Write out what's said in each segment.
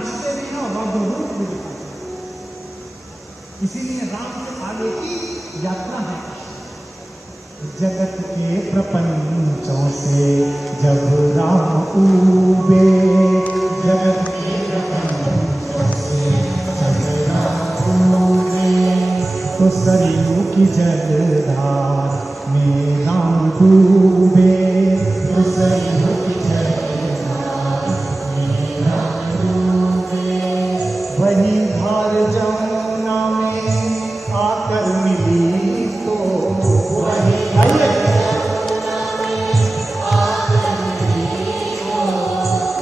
नाचते भी हैं और रूप भी दिखाते हैं। इसीलिए राम से आगे की यात्रा है। जगत के प्रपंचों से जब राम उबे, जगत के प्रपंचों से जब राम उबे, तो सरयू की जलधार में राम डूबे, तो सरयू की जलधार में राम डूबे। वही धार जमुना में आकर मिली तो वही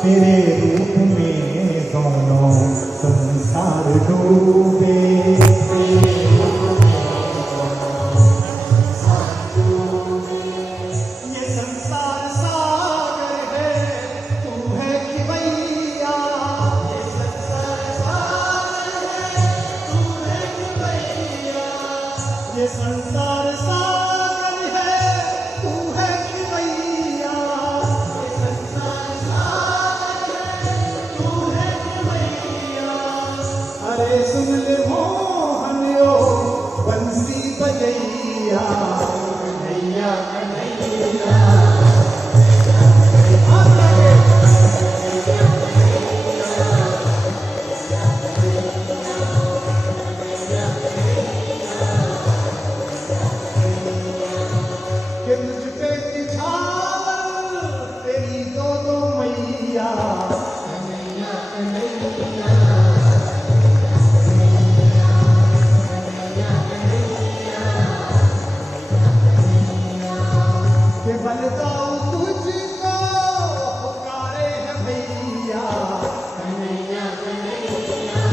तेरे रूप में दोनों संसार डूबे। ये संसार सागर है, तू है खिवैया। ये संसार सागर है, तू है खिवैया। ये संसार सागर है, तू है खिवैया। ये संसार सागर है, तू है खिवैया। अरे सुन ले मोहन ओ बंसी बजैया, कन्हैया कन्हैया। कि तुझ पे निछावर तेरी दो दो मैया, कन्हैया कन्हैया। के बलदाऊ तुझको पुकारे है भैया, कन्हैया कन्हैया।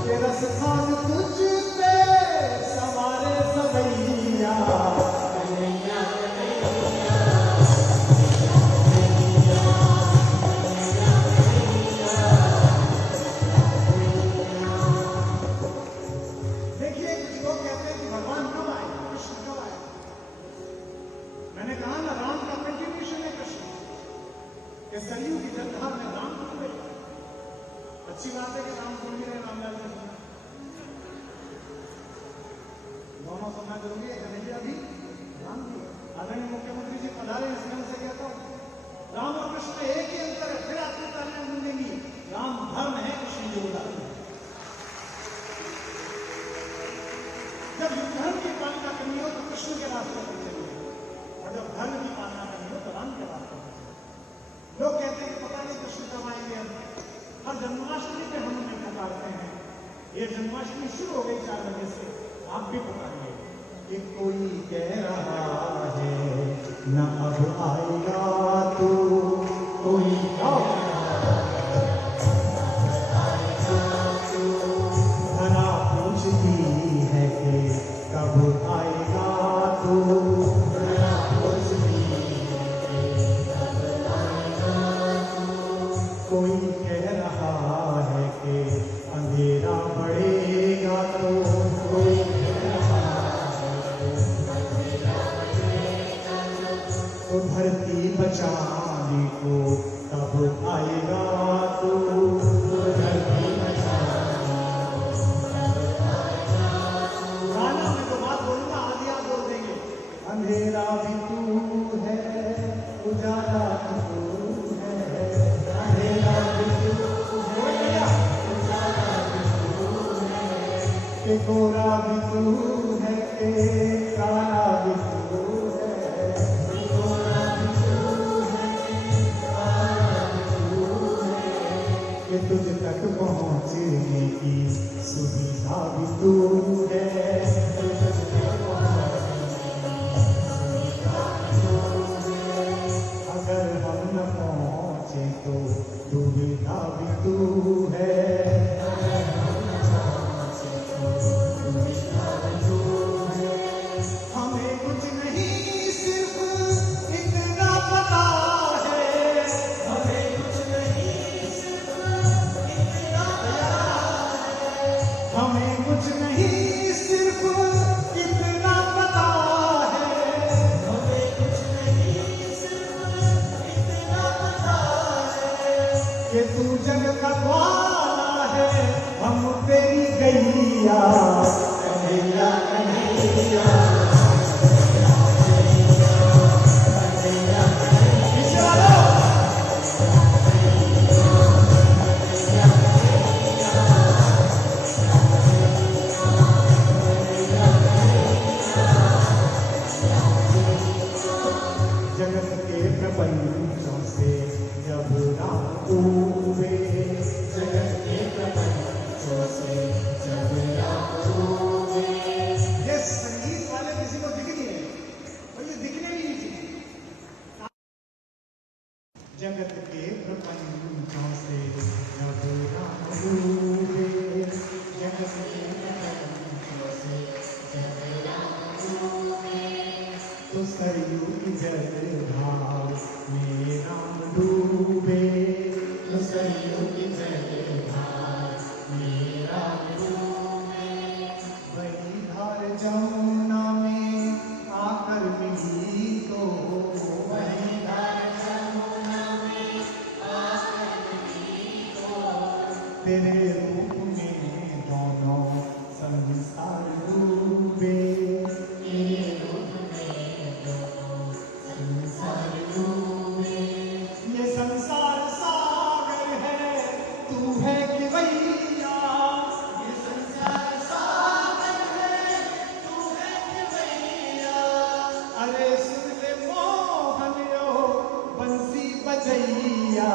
के रस खान तुझ पे सवारे सवैया, कन्हैया कन्हैया। देखिए कुछ लोग कहते हैं कि भगवान कब आए, कृष्ण कब आए। मैंने कहा ना, राम का कंटिन्यूएशन है कृष्ण के। सरयू की जलधार में राम डूबे। अच्छी बात है कि राम सुन भी रहे, रामलाल जी दोनों सुनना जरूरी है। कन्हैया भी राम भी। आदरणीय मुख्यमंत्री जी पधारे, इसलिए उनसे कहता हूँ, राम और कृष्ण में एक ही अंतर है। फिर आपको तालियां मिलेंगी। राम धर्म है, कृष्ण योगदान है। जब धर्म की पालना करनी हो तो कृष्ण के रास्ते पर चलिए, और जब धर्म की पालना करनी हो तो राम के रास्ते पर चलिए। लोग कहते हैं कि पता नहीं कृष्ण कब आएंगे। हर जन्माष्टमी पे हम उन्हें पुकारते हैं। ये जन्माष्टमी शुरू हो गई 4 बजे से, आप भी पुकारिए कि कोई कह रहा है न अब आएगा तू, कोई धरा पूछती है कि कब आएगा तू, धरा पूछती है कि कब आएगा तू। कोई कह रहा है कि अंधेरा बढ़ेगा तो, कोई कह रहा है कि अंधेरा बढ़ेगा तो धरती बचाने को कब आएगा तू, धरती बचाने को कब आएगा तू। गाना में तो बात बोलूंगा, आधी आप बोल देंगे। अंधेरा भी तू है, उजाला भी तू है, अंधेरा भी तू है, उजाला भी तू है। के गोरा भी तू है, के काला भी तू है, के गोरा भी तू है, के काला भी तू है। कि तुझ तक पहुँचने की सुविधा भी तू है, तुझ तक पहुँचने की सुविधा भी तू है। अगर हम न पहुँचे तो दुविधा भी तू है, अगर हम न पहुँचे तो दुविधा भी तू है। हमें कुछ नहीं सिर्फ इतना पता है, हमें कुछ नहीं सिर्फ इतना पता है। हमें कुछ नहीं सिर्फ तो सरयू की जलधार में राम डूबे, तो सरयू की जलधार में राम डूबे। वही धार जमुना में आकर मिली तो, वही धार जमुना में आकर मिली तो, तेरे रूप में दोनों संसार डूबे, तेरे रूप में दोनों संसार डूबे। ये संसार सागर है, तू है खिवैया, ये संसार सागर है, तू है खिवैया। अरे सुन ले मोहन यो बंसी बजैया,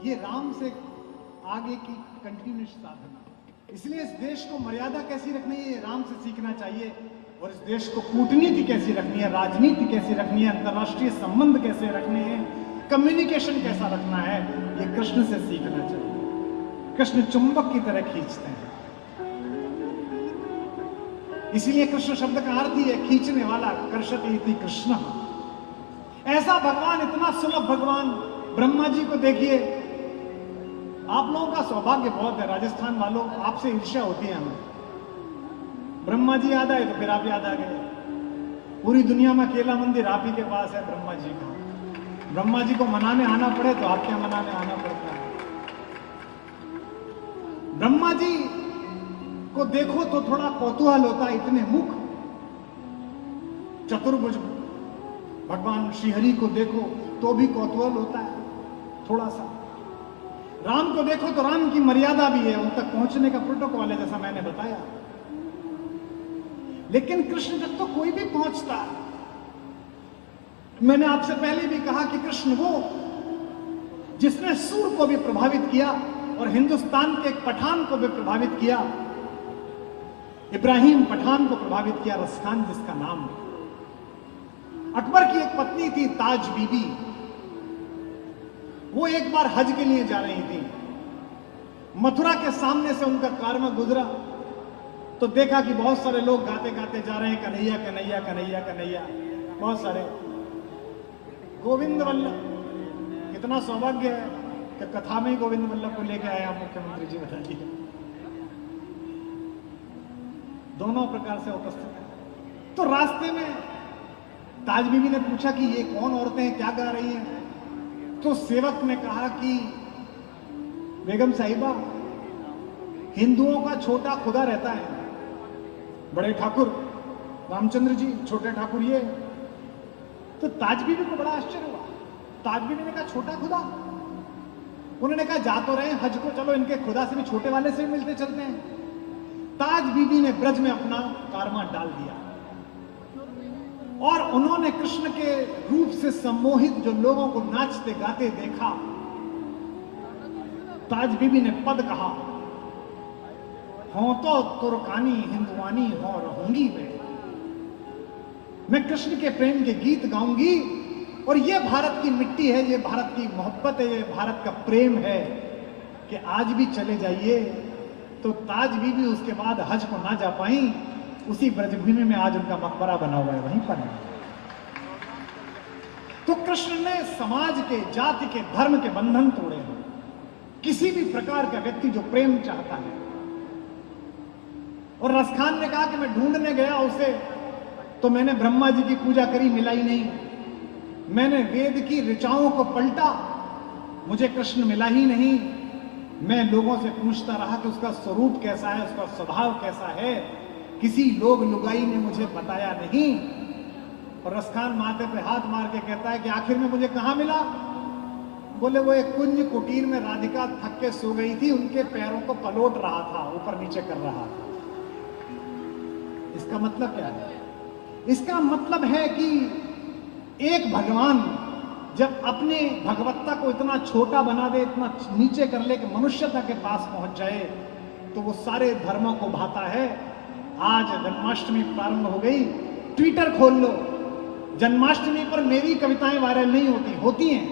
ये राम से आगे की कंटिन्यूस साधना। इसलिए इस देश को मर्यादा कैसी रखनी है, ये राम से सीखना चाहिए। और इस देश को कूटनीति कैसी रखनी है, राजनीति कैसी रखनी है, अंतर्राष्ट्रीय संबंध कैसे रखने हैं, कम्युनिकेशन कैसा रखना है, ये कृष्ण से सीखना चाहिए। कृष्ण चुंबक की तरह खींचते हैं। इसीलिए कृष्ण शब्द का अर्थ ही है खींचने वाला, कर्षति इति कृष्ण। ऐसा भगवान, इतना सुलभ भगवान। ब्रह्मा जी को देखिए, आप लोगों का सौभाग्य बहुत है, राजस्थान वालों, आपसे ईर्ष्या होती है हमें। ब्रह्मा जी याद आए तो फिर आप याद आ गए। पूरी दुनिया में अकेला मंदिर आप ही के पास है, ब्रह्मा जी का। ब्रह्मा जी को मनाने आना पड़े तो आप क्या मनाने आना पड़ता है। ब्रह्मा जी को देखो तो थोड़ा कौतूहल होता है, इतने मुख, चतुर्भुज। भगवान श्रीहरि को देखो तो भी कौतूहल होता है थोड़ा सा। राम को देखो तो राम की मर्यादा भी है, उन तक पहुंचने का प्रोटोकॉल है, जैसा मैंने बताया। लेकिन कृष्ण तक तो कोई भी पहुंचता है। मैंने आपसे पहले भी कहा कि कृष्ण वो जिसने सूर को भी प्रभावित किया और हिंदुस्तान के एक पठान को भी प्रभावित किया। इब्राहिम पठान को प्रभावित किया, रसखान जिसका नाम है। अकबर की एक पत्नी थी ताज बीबी, वो एक बार हज के लिए जा रही थी। मथुरा के सामने से उनका कारवां गुजरा तो देखा कि बहुत सारे लोग गाते गाते जा रहे हैं, कन्हैया कन्हैया कन्हैया कन्हैया, बहुत सारे। गोविंद वल्लभ, कितना सौभाग्य है कि कथा में ही गोविंद वल्लभ को लेकर आए आप मुख्यमंत्री जी, बताइए। दोनों प्रकार से उपस्थित है। तो रास्ते में ताज बीबी ने पूछा कि ये कौन औरतें हैं, क्या गा रही हैं। तो सेवक ने कहा कि बेगम साहिबा, हिंदुओं का छोटा खुदा रहता है, बड़े ठाकुर रामचंद्र जी, छोटे ठाकुर ये। तो ताज बीबी को बड़ा आश्चर्य हुआ। ताज बीबी ने कहा छोटा खुदा? उन्होंने कहा जा तो रहे हज को, चलो इनके खुदा से भी छोटे वाले से भी मिलते चलते हैं। ताज बीबी ने ब्रज में अपना कारवां डाल दिया और उन्होंने कृष्ण के रूप से सम्मोहित जो लोगों को नाचते गाते देखा। ताज बीबी ने पद कहा, हो तो तुर्कानी हिंदुआनी हो रहूंगी मैं कृष्ण के प्रेम के गीत गाऊंगी। और ये भारत की मिट्टी है, ये भारत की मोहब्बत है, ये भारत का प्रेम है कि आज भी चले जाइए। तो ताज बीबी उसके बाद हज को ना जा पाई, उसी ब्रजभूमि में आज उनका मकबरा बना हुआ है, वहीं पर है। तो कृष्ण ने समाज के, जाति के, धर्म के बंधन तोड़े हैं। किसी भी प्रकार का व्यक्ति जो प्रेम चाहता है। और रसखान ने कहा कि मैं ढूंढने गया उसे, तो मैंने ब्रह्मा जी की पूजा करी, मिला ही नहीं। मैंने वेद की ऋचाओं को पलटा, मुझे कृष्ण मिला ही नहीं। मैं लोगों से पूछता रहा कि उसका स्वरूप कैसा है, उसका स्वभाव कैसा है। किसी लोग लुगाई ने मुझे बताया नहीं। और रसखान माथे पे हाथ मार के कहता है कि आखिर में मुझे कहां मिला? बोले वो एक कुंज कुटीर में राधिका थक के सो गई थी, उनके पैरों को पलोट रहा था, ऊपर नीचे कर रहा था। इसका मतलब क्या है? इसका मतलब है कि एक भगवान जब अपने भगवत्ता को इतना छोटा बना दे, इतना नीचे कर ले कि मनुष्यता के पास पहुंच जाए, तो वो सारे धर्मों को भाता है। आज जन्माष्टमी प्रारंभ हो गई, ट्विटर खोल लो। जन्माष्टमी पर मेरी कविताएं वायरल नहीं होती हैं।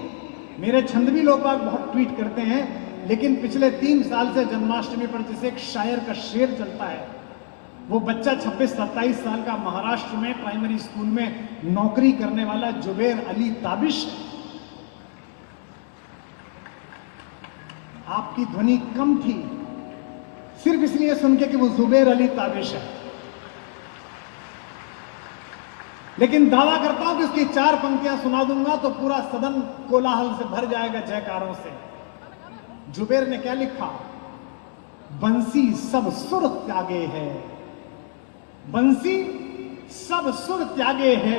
मेरे छंदवी लोग बहुत ट्वीट करते हैं, लेकिन पिछले 3 साल से जन्माष्टमी पर जैसे एक शायर का शेर चलता है, वो बच्चा 26-27 साल का महाराष्ट्र में प्राइमरी स्कूल में नौकरी करने वाला जुबेर अली ताबिश है। आपकी ध्वनि कम थी सिर्फ इसलिए सुन के कि वो जुबेर अली ताबिश है, लेकिन दावा करता हूं कि उसकी 4 पंक्तियां सुना दूंगा तो पूरा सदन कोलाहल से भर जाएगा, जयकारों से। जुबेर ने क्या लिखा? बंसी सब सुर त्यागे है, बंसी सब सुर त्यागे है,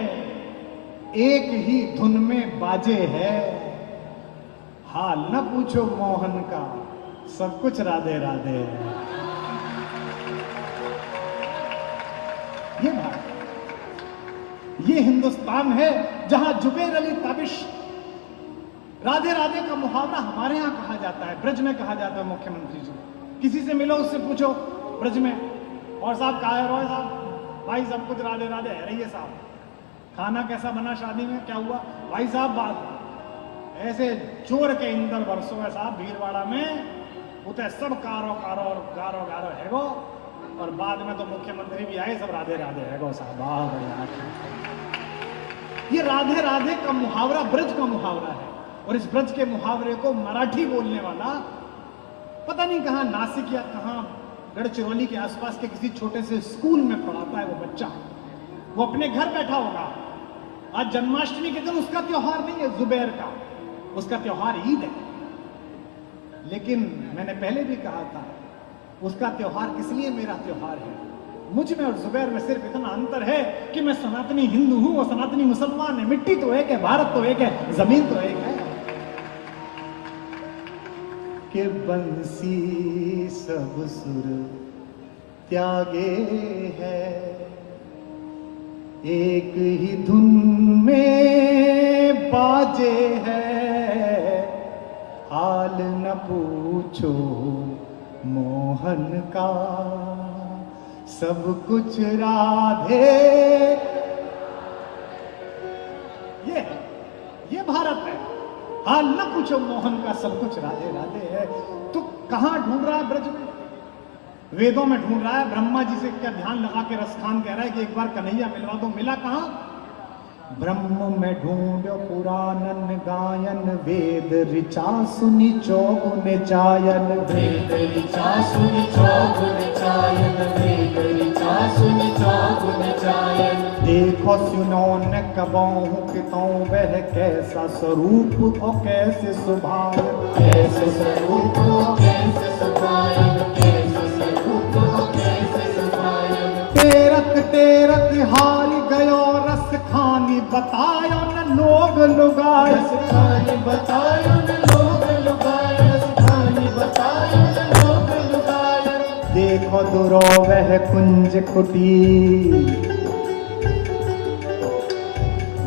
एक ही धुन में बाजे है। हाल न पूछो मोहन का, सब कुछ राधे राधे है। ये बात, ये हिंदुस्तान है जहां जुबेर अली ताबिश, राधे राधे का मुहावरा हमारे यहां कहा जाता है, ब्रज में कहा जाता है। मुख्यमंत्री जी किसी से मिलो, उससे पूछो ब्रज में, और साहब कहा है? रॉय साहब, भाई सब कुछ राधे राधे है। रहिए साहब, खाना कैसा बना, शादी में क्या हुआ? भाई साहब बात ऐसे चोर के इंदर बरसों है साहब, भीड़वाड़ा में उते सब कारो कारो और गारो गारो है गो, और बाद में तो मुख्यमंत्री भी आए, सब राधे राधे है गो साहब। ये राधे राधे का मुहावरा ब्रज का मुहावरा है, और इस ब्रज के मुहावरे को मराठी बोलने वाला पता नहीं कहां, नासिक या कहां गढ़चिरौली के आसपास के किसी छोटे से स्कूल में पढ़ाता है वो बच्चा। वो अपने घर बैठा होगा। आज जन्माष्टमी के दिन उसका त्योहार नहीं है जुबैर का, उसका त्योहार ईद है। लेकिन मैंने पहले भी कहा था, उसका त्योहार किस लिए मेरा त्योहार है? मुझ में और जुबैर में सिर्फ इतना अंतर है कि मैं सनातनी हिंदू हूं, वो सनातनी मुसलमान है। मिट्टी तो एक है, भारत तो एक है, जमीन तो एक है। कि बंसी सब सुर त्यागे है, एक ही धुन में बाजे है। हाल न पूछो मोहन का, सब कुछ राधे। ये भारत है। हाल न पूछो मोहन का, सब कुछ राधे राधे है। तो कहां ढूंढ रहा है? ब्रज में, वेदों में ढूंढ रहा है। ब्रह्मा जी से क्या ध्यान लगा के रसखान कह रहा है कि एक बार कन्हैया मिलवा दो। मिला कहां? ब्रह्म में ढूंढो पुराणन गायन, वेद ऋचा सुनि चौगुन चायन। वेद ऋचा सुनि चौगुन चायन, वेद ऋचा सुनि चौगुन चायन। देखो सुनो न कबहु कितों, वह कैसा स्वरूप और कैसे सुभाव, कैसे स्वरूप हो कैसे सुभायन, कैसे स्वरूप हो कैसे सुभायन। तेरक तेरक हार गयो रस खानी, बतायो न लोग लुगाय। रस खानी बतायो न लोग लुगाय, रस खानी बतायो न लोग लुगाय। देखो दुरो वह कुंज कुटीर,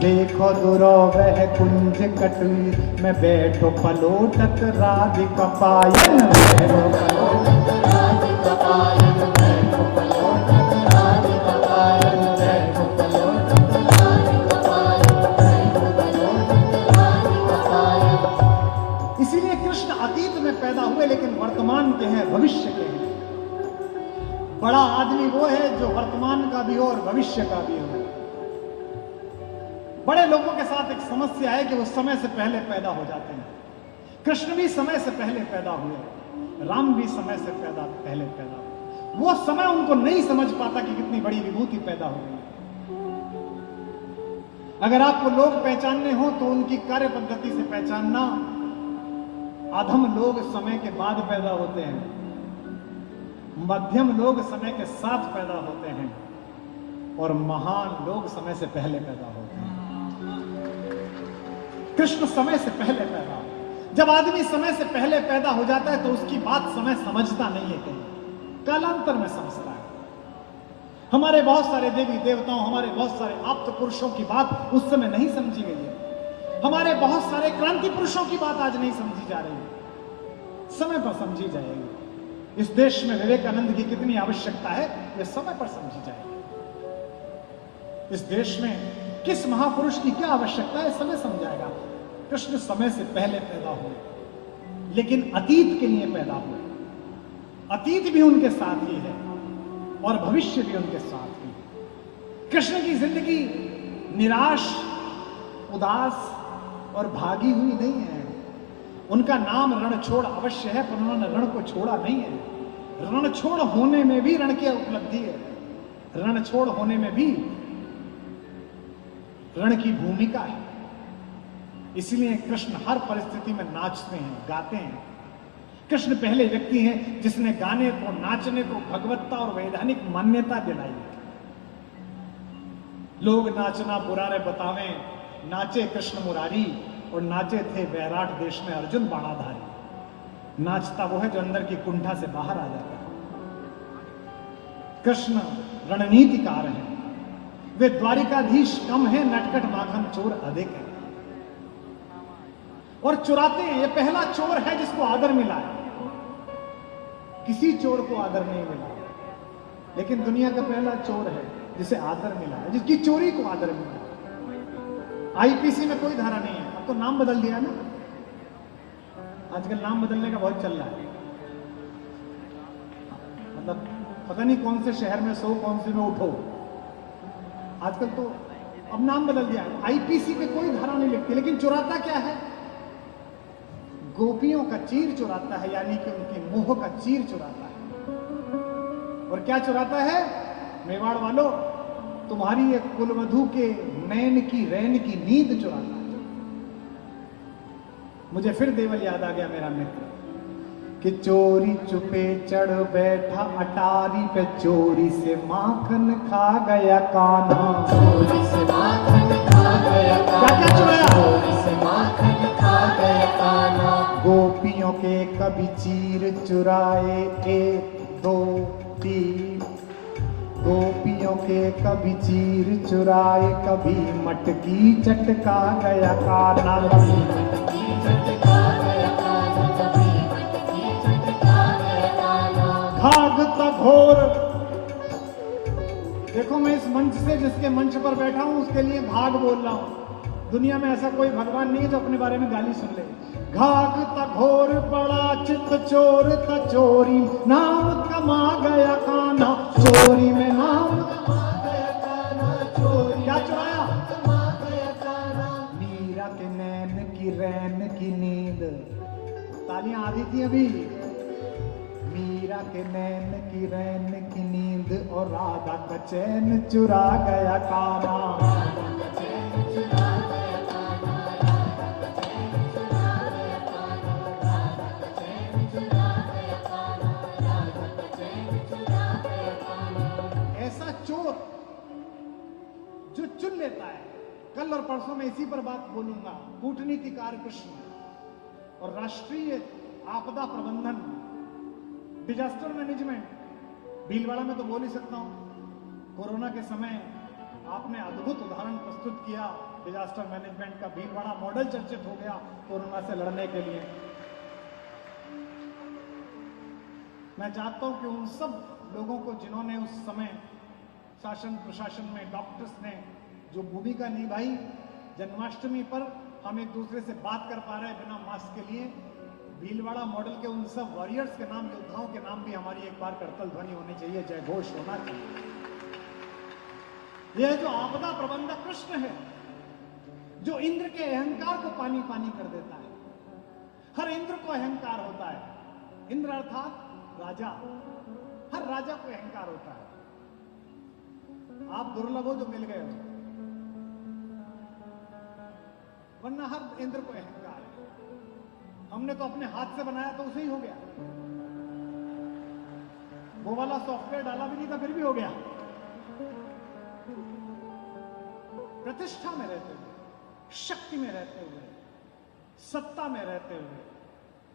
देखो दुरो वह कुंज कटीर, मैं बैठो पलोटत राधिका पायन। बैठो पलोटत राधिका पायन, बैठो पलोटत राधिका पायन, बैठो पलोटत राधिका पायन, बैठो पलोटत राधिका पायन। इसीलिए कृष्ण अतीत में पैदा हुए, लेकिन वर्तमान के हैं, भविष्य के हैं। बड़ा आदमी वो है जो वर्तमान का भी हो और भविष्य का भी हो। बड़े लोगों के साथ एक समस्या है कि वो समय से पहले पैदा हो जाते हैं। कृष्ण भी समय से पहले पैदा हुए, राम भी समय से पहले पैदा हुए। वो समय उनको नहीं समझ पाता कि कितनी बड़ी विभूति पैदा हो गई। अगर आपको लोग पहचानने हो तो उनकी कार्य पद्धति से पहचानना, अधम लोग समय के बाद पैदा होते हैं, मध्यम लोग समय के साथ पैदा होते हैं और महान लोग समय से पहले पैदा होते हैं। कृष्ण समय से पहले पैदा हो। जब आदमी समय से पहले पैदा हो जाता है तो उसकी बात समय समझता नहीं है, कहीं कालांतर में समझता है। हमारे बहुत सारे देवी देवताओं, हमारे बहुत सारे आप्त पुरुषों की बात उस समय नहीं समझी गई है। हमारे बहुत सारे क्रांति पुरुषों की बात आज नहीं समझी जा रही है, समय पर समझी जाएगी। इस देश में विवेकानंद की कितनी आवश्यकता है, यह समय पर समझी जाएगी। इस देश में किस महापुरुष की क्या आवश्यकता है, समय समझाएगा। कृष्ण समय से पहले पैदा हुए, लेकिन अतीत के लिए पैदा हुए। अतीत भी उनके साथ ही है और भविष्य भी उनके साथ ही है। कृष्ण की जिंदगी निराश, उदास और भागी हुई नहीं है। उनका नाम रणछोड़ अवश्य है, पर उन्होंने रण को छोड़ा नहीं है। रणछोड़ होने में भी रण की उपलब्धि है, रणछोड़ होने में भी रण की भूमिका है। इसलिए कृष्ण हर परिस्थिति में नाचते हैं, गाते हैं। कृष्ण पहले व्यक्ति हैं जिसने गाने को, नाचने को भगवत्ता और वैधानिक मान्यता दिलाई। लोग नाचना पुरारे बतावे, नाचे कृष्ण मुरारी और नाचे थे वैराट देश में अर्जुन बाणाधारी। नाचता वो है जो अंदर की कुंठा से बाहर आ जाता है। कृष्ण रणनीतिकार हैं, वे द्वारिकाधीश कम है, नटखट माखन चोर अधिक है। और चुराते हैं, ये पहला चोर है जिसको आदर मिला है। किसी चोर को आदर नहीं मिला, लेकिन दुनिया का पहला चोर है जिसे आदर मिला है, जिसकी चोरी को आदर मिला है। आईपीसी में कोई धारा नहीं है, अब तो नाम बदल दिया ना। आजकल नाम बदलने का बहुत चल रहा है, मतलब पता नहीं कौन से शहर में सो, कौन से में उठो। आजकल तो अब नाम बदल दिया है। आईपीसी पे कोई धारा नहीं लिखती, लेकिन चुराता क्या है? गोपियों का चीर चुराता है, यानी कि उनके मोह का चीर चुराता है। और क्या चुराता है? मेवाड़ वालों, तुम्हारी एक कुलवधू के नैन की रैन की नींद चुराता है। मुझे फिर देवल याद आ गया, मेरा मित्र, कि चोरी चुपे चढ़ बैठा अटारी पे, चोरी से माखन खा गया कान्हा। चोरी से माखन खा गया क्या क्या चुराया? चोरी से माखन खा गया कान्हा। गोपियों के कभी चीर चुराए, 1 2 3। गोपियों के कभी चीर चुराए, कभी मटकी चटका गया कान्हा। मटकी चटका गया कान्हा, कभी मटकी चटका गया कान्हा। भागता घोर। देखो, मैं इस मंच से, जिसके मंच पर बैठा हूं, उसके लिए भाग बोल रहा हूं। दुनिया में ऐसा कोई भगवान नहीं है जो अपने बारे में गाली सुन ले। घाघ तघोर बड़ा चित चोर तचोरी, नाम कमा गया कान्हा। चोरी में नाम कमा गया कान्हा, चोरी क्या चुराया? कमा गया कान्हा। मीरा के नैन की रैन की नींद। तालियां आधी थी अभी। मीरा के नैन की रैन की नींद और राधा का चैन चुरा गया कान्हा। ऐसा चोर जो चुन लेता है। कल और परसों में इसी पर बात बोलूंगा। कूटनीतिकार कृष्ण और राष्ट्रीय आपदा प्रबंधन, डिजास्टर मैनेजमेंट। भीलवाड़ा में तो बोल ही सकता हूं। कोरोना के समय आपने अद्भुत उदाहरण प्रस्तुत किया डिजास्टर मैनेजमेंट का। भीलवाड़ा मॉडल चर्चित हो गया कोरोना से लड़ने के लिए। मैं चाहता हूं कि उन सब लोगों को जिन्होंने उस समय शासन प्रशासन में, डॉक्टर्स ने जो भूमिका निभाई, जन्माष्टमी पर हम एक दूसरे से बात कर पा रहे हैं बिना मास्क के लिए। भीलवाड़ा मॉडल के उन सब वॉरियर्स के नाम, योद्धाओं के नाम भी हमारी एक बार करतल ध्वनि होनी चाहिए, जय घोष होना चाहिए। यह जो आपदा प्रबंधक कृष्ण है, जो इंद्र के अहंकार को पानी पानी कर देता है। हर इंद्र को अहंकार होता है। इंद्र अर्थात राजा, हर राजा को अहंकार होता है। आप दुर्लभ हो जो मिल गए हो, वरना हर इंद्र को अहंकार है। हमने तो अपने हाथ से बनाया तो उसे ही हो गया, वो वाला सॉफ्टवेयर डाला भी नहीं था फिर भी हो गया। प्रतिष्ठा में रहते हुए, शक्ति में रहते हुए, सत्ता में रहते हुए,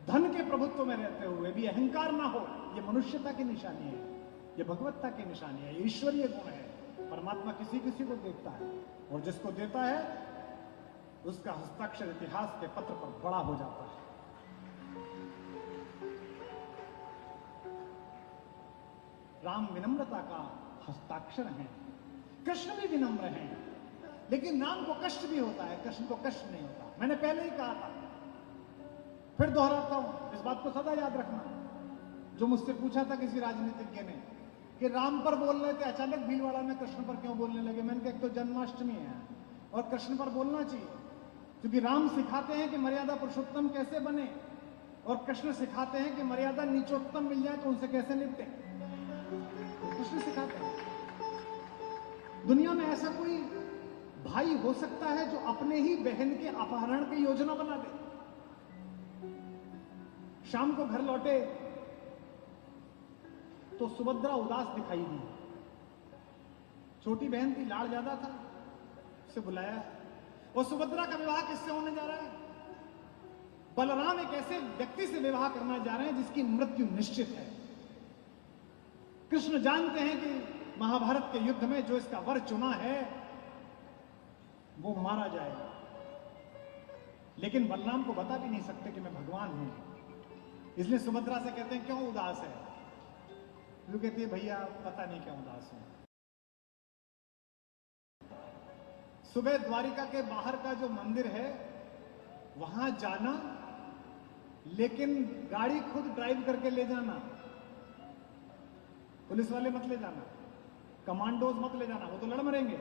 धन के प्रभुत्व में रहते हुए भी अहंकार ना हो, यह मनुष्यता की निशानी है, यह भगवत्ता की निशानी है, यह ईश्वरीय गुण है। परमात्मा किसी किसी को देखता है और जिसको देता है उसका हस्ताक्षर इतिहास के पत्र पर बड़ा हो जाता है। राम विनम्रता का हस्ताक्षर है, कृष्ण भी विनम्र हैं, लेकिन राम को कष्ट भी होता है, कृष्ण को कष्ट नहीं होता। मैंने पहले ही कहा था, फिर दोहराता हूं, इस बात को सदा याद रखना। जो मुझसे पूछा था किसी राजनीतिज्ञ ने कि राम पर बोल रहे थे, अचानक भीलवाड़ा में कृष्ण पर क्यों बोलने लगे? मैंने कहा एक तो जन्माष्टमी है और कृष्ण पर बोलना चाहिए, क्योंकि राम सिखाते हैं कि मर्यादा पुरुषोत्तम कैसे बने और कृष्ण सिखाते हैं कि मर्यादा नीचोत्तम मिल जाए तो उनसे कैसे निपटे। कृष्ण सिखाते हैं। दुनिया में ऐसा कोई भाई हो सकता है जो अपने ही बहन के अपहरण की योजना बना दे? शाम को घर लौटे तो सुभद्रा उदास दिखाई दी। छोटी बहन थी, लाड़ ज्यादा था, उसे बुलाया और सुभद्रा का विवाह किससे होने जा रहा है? बलराम एक ऐसे व्यक्ति से विवाह करना जा रहे हैं जिसकी मृत्यु निश्चित है। कृष्ण जानते हैं कि महाभारत के युद्ध में जो इसका वर चुना है वो मारा जाएगा, लेकिन बलराम को बता भी नहीं सकते कि मैं भगवान हूं। इसलिए सुभद्रा से कहते हैं क्यों उदास है? वो कहती है भैया पता नहीं क्यों उदास हूं। सुबह द्वारिका के बाहर का जो मंदिर है वहां जाना, लेकिन गाड़ी खुद ड्राइव करके ले जाना, पुलिस वाले मत ले जाना, कमांडोज मत ले जाना, वो तो लड़ मरेंगे।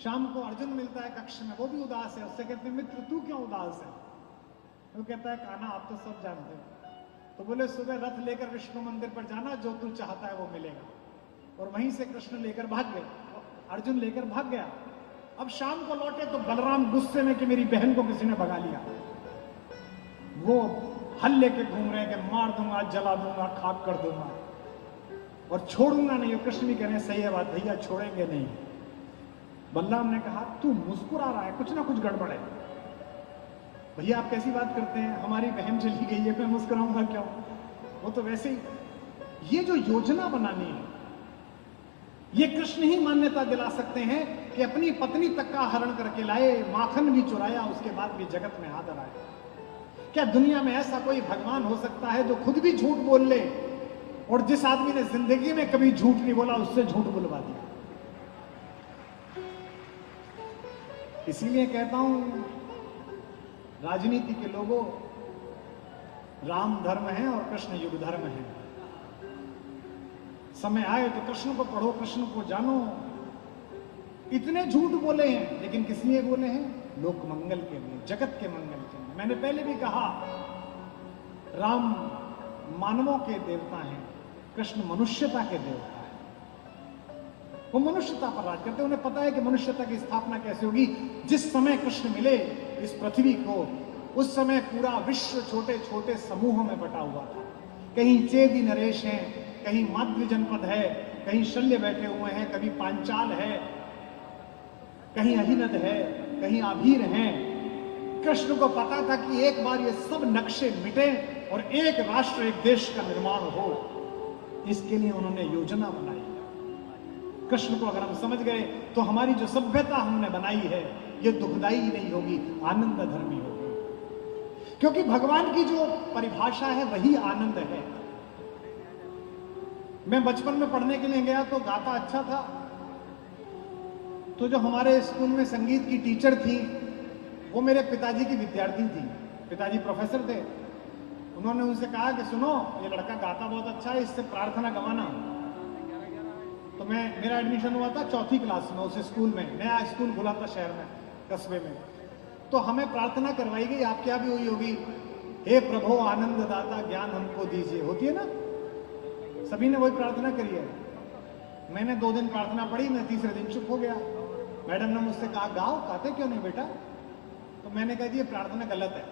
शाम को अर्जुन मिलता है कक्ष में, वो भी उदास है। उससे कहते हैं मित्र तू क्यों उदास है? वो कहता है कान्हा आप तो सब जानते हो। तो बोले सुबह रथ लेकर विष्णु मंदिर पर जाना, जो तू चाहता है वो मिलेगा। और वहीं से कृष्ण लेकर भाग गए, अर्जुन लेकर भाग गया। अब शाम को लौटे तो बलराम गुस्से में कि मेरी बहन को किसी ने भगा लिया। वो हल लेके घूम रहे हैं कि मार दूंगा, जला दूंगा, खाक कर दूंगा और छोड़ूंगा नहीं। कृष्ण भी कह रहे हैं सही है बात भैया, छोड़ेंगे नहीं। बलराम ने कहा तू मुस्कुरा रहा है, कुछ ना कुछ गड़बड़ है। भैया आप कैसी बात करते हैं, हमारी बहन चली गई है, मैं मुस्कुराऊंगा क्यों? वो तो वैसे ही ये जो योजना बनानी है ये कृष्ण ही मान्यता दिला सकते हैं कि अपनी पत्नी तक का हरण करके लाए, माखन भी चुराया, उसके बाद भी जगत में आदर आए। क्या दुनिया में ऐसा कोई भगवान हो सकता है जो खुद भी झूठ बोल ले और जिस आदमी ने जिंदगी में कभी झूठ नहीं बोला उससे झूठ बुलवा दिया? इसीलिए कहता हूं राजनीति के लोगों, राम धर्म है और कृष्ण युग धर्म है। समय आए तो कृष्ण को पढ़ो, कृष्ण को जानो। इतने झूठ बोले हैं, लेकिन किस लिए बोले हैं? लोक मंगल के लिए, जगत के मंगल के लिए। मैंने पहले भी कहा राम मानवों के देवता हैं, कृष्ण मनुष्यता के देवता हैं। वो मनुष्यता पर राज करते हैं। उन्हें पता है कि मनुष्यता की स्थापना कैसे होगी। जिस समय कृष्ण मिले इस पृथ्वी को, उस समय पूरा विश्व छोटे छोटे समूहों में बटा हुआ था। कहीं चेदी नरेश हैं, कहीं माद्री जनपद है, कहीं शल्य बैठे हुए हैं, कभी पांचाल है, कहीं अहिनद है, कहीं आभीर हैं। कृष्ण को पता था कि एक बार ये सब नक्शे मिटे और एक राष्ट्र, एक देश का निर्माण हो। इसके लिए उन्होंने योजना बनाई। कृष्ण को अगर हम समझ गए तो हमारी जो सभ्यता हमने बनाई है ये दुखदाई नहीं होगी, आनंद धर्मी होगी। क्योंकि भगवान की जो परिभाषा है वही आनंद है। मैं बचपन में पढ़ने के लिए गया तो गाता अच्छा था, तो जो हमारे स्कूल में संगीत की टीचर थी वो मेरे पिताजी की विद्यार्थी थी। पिताजी प्रोफेसर थे। उन्होंने उनसे कहा कि सुनो ये लड़का गाता बहुत अच्छा है, इससे प्रार्थना गवाना। तो मेरा एडमिशन हुआ था 4th क्लास में उस स्कूल में। नया स्कूल खुला था शहर में, कस्बे में। तो हमें प्रार्थना करवाई गई, आप क्या भी हुई होगी, हे प्रभु आनंद दाता ज्ञान हमको दीजिए, होती है ना, सभी ने वही प्रार्थना करी है। मैंने 2 दिन प्रार्थना पढ़ी, मैं तीसरे दिन चुप हो गया। मैडम ने मुझसे कहा गाओ, गाते क्यों नहीं बेटा? तो मैंने कहा जी ये प्रार्थना गलत है।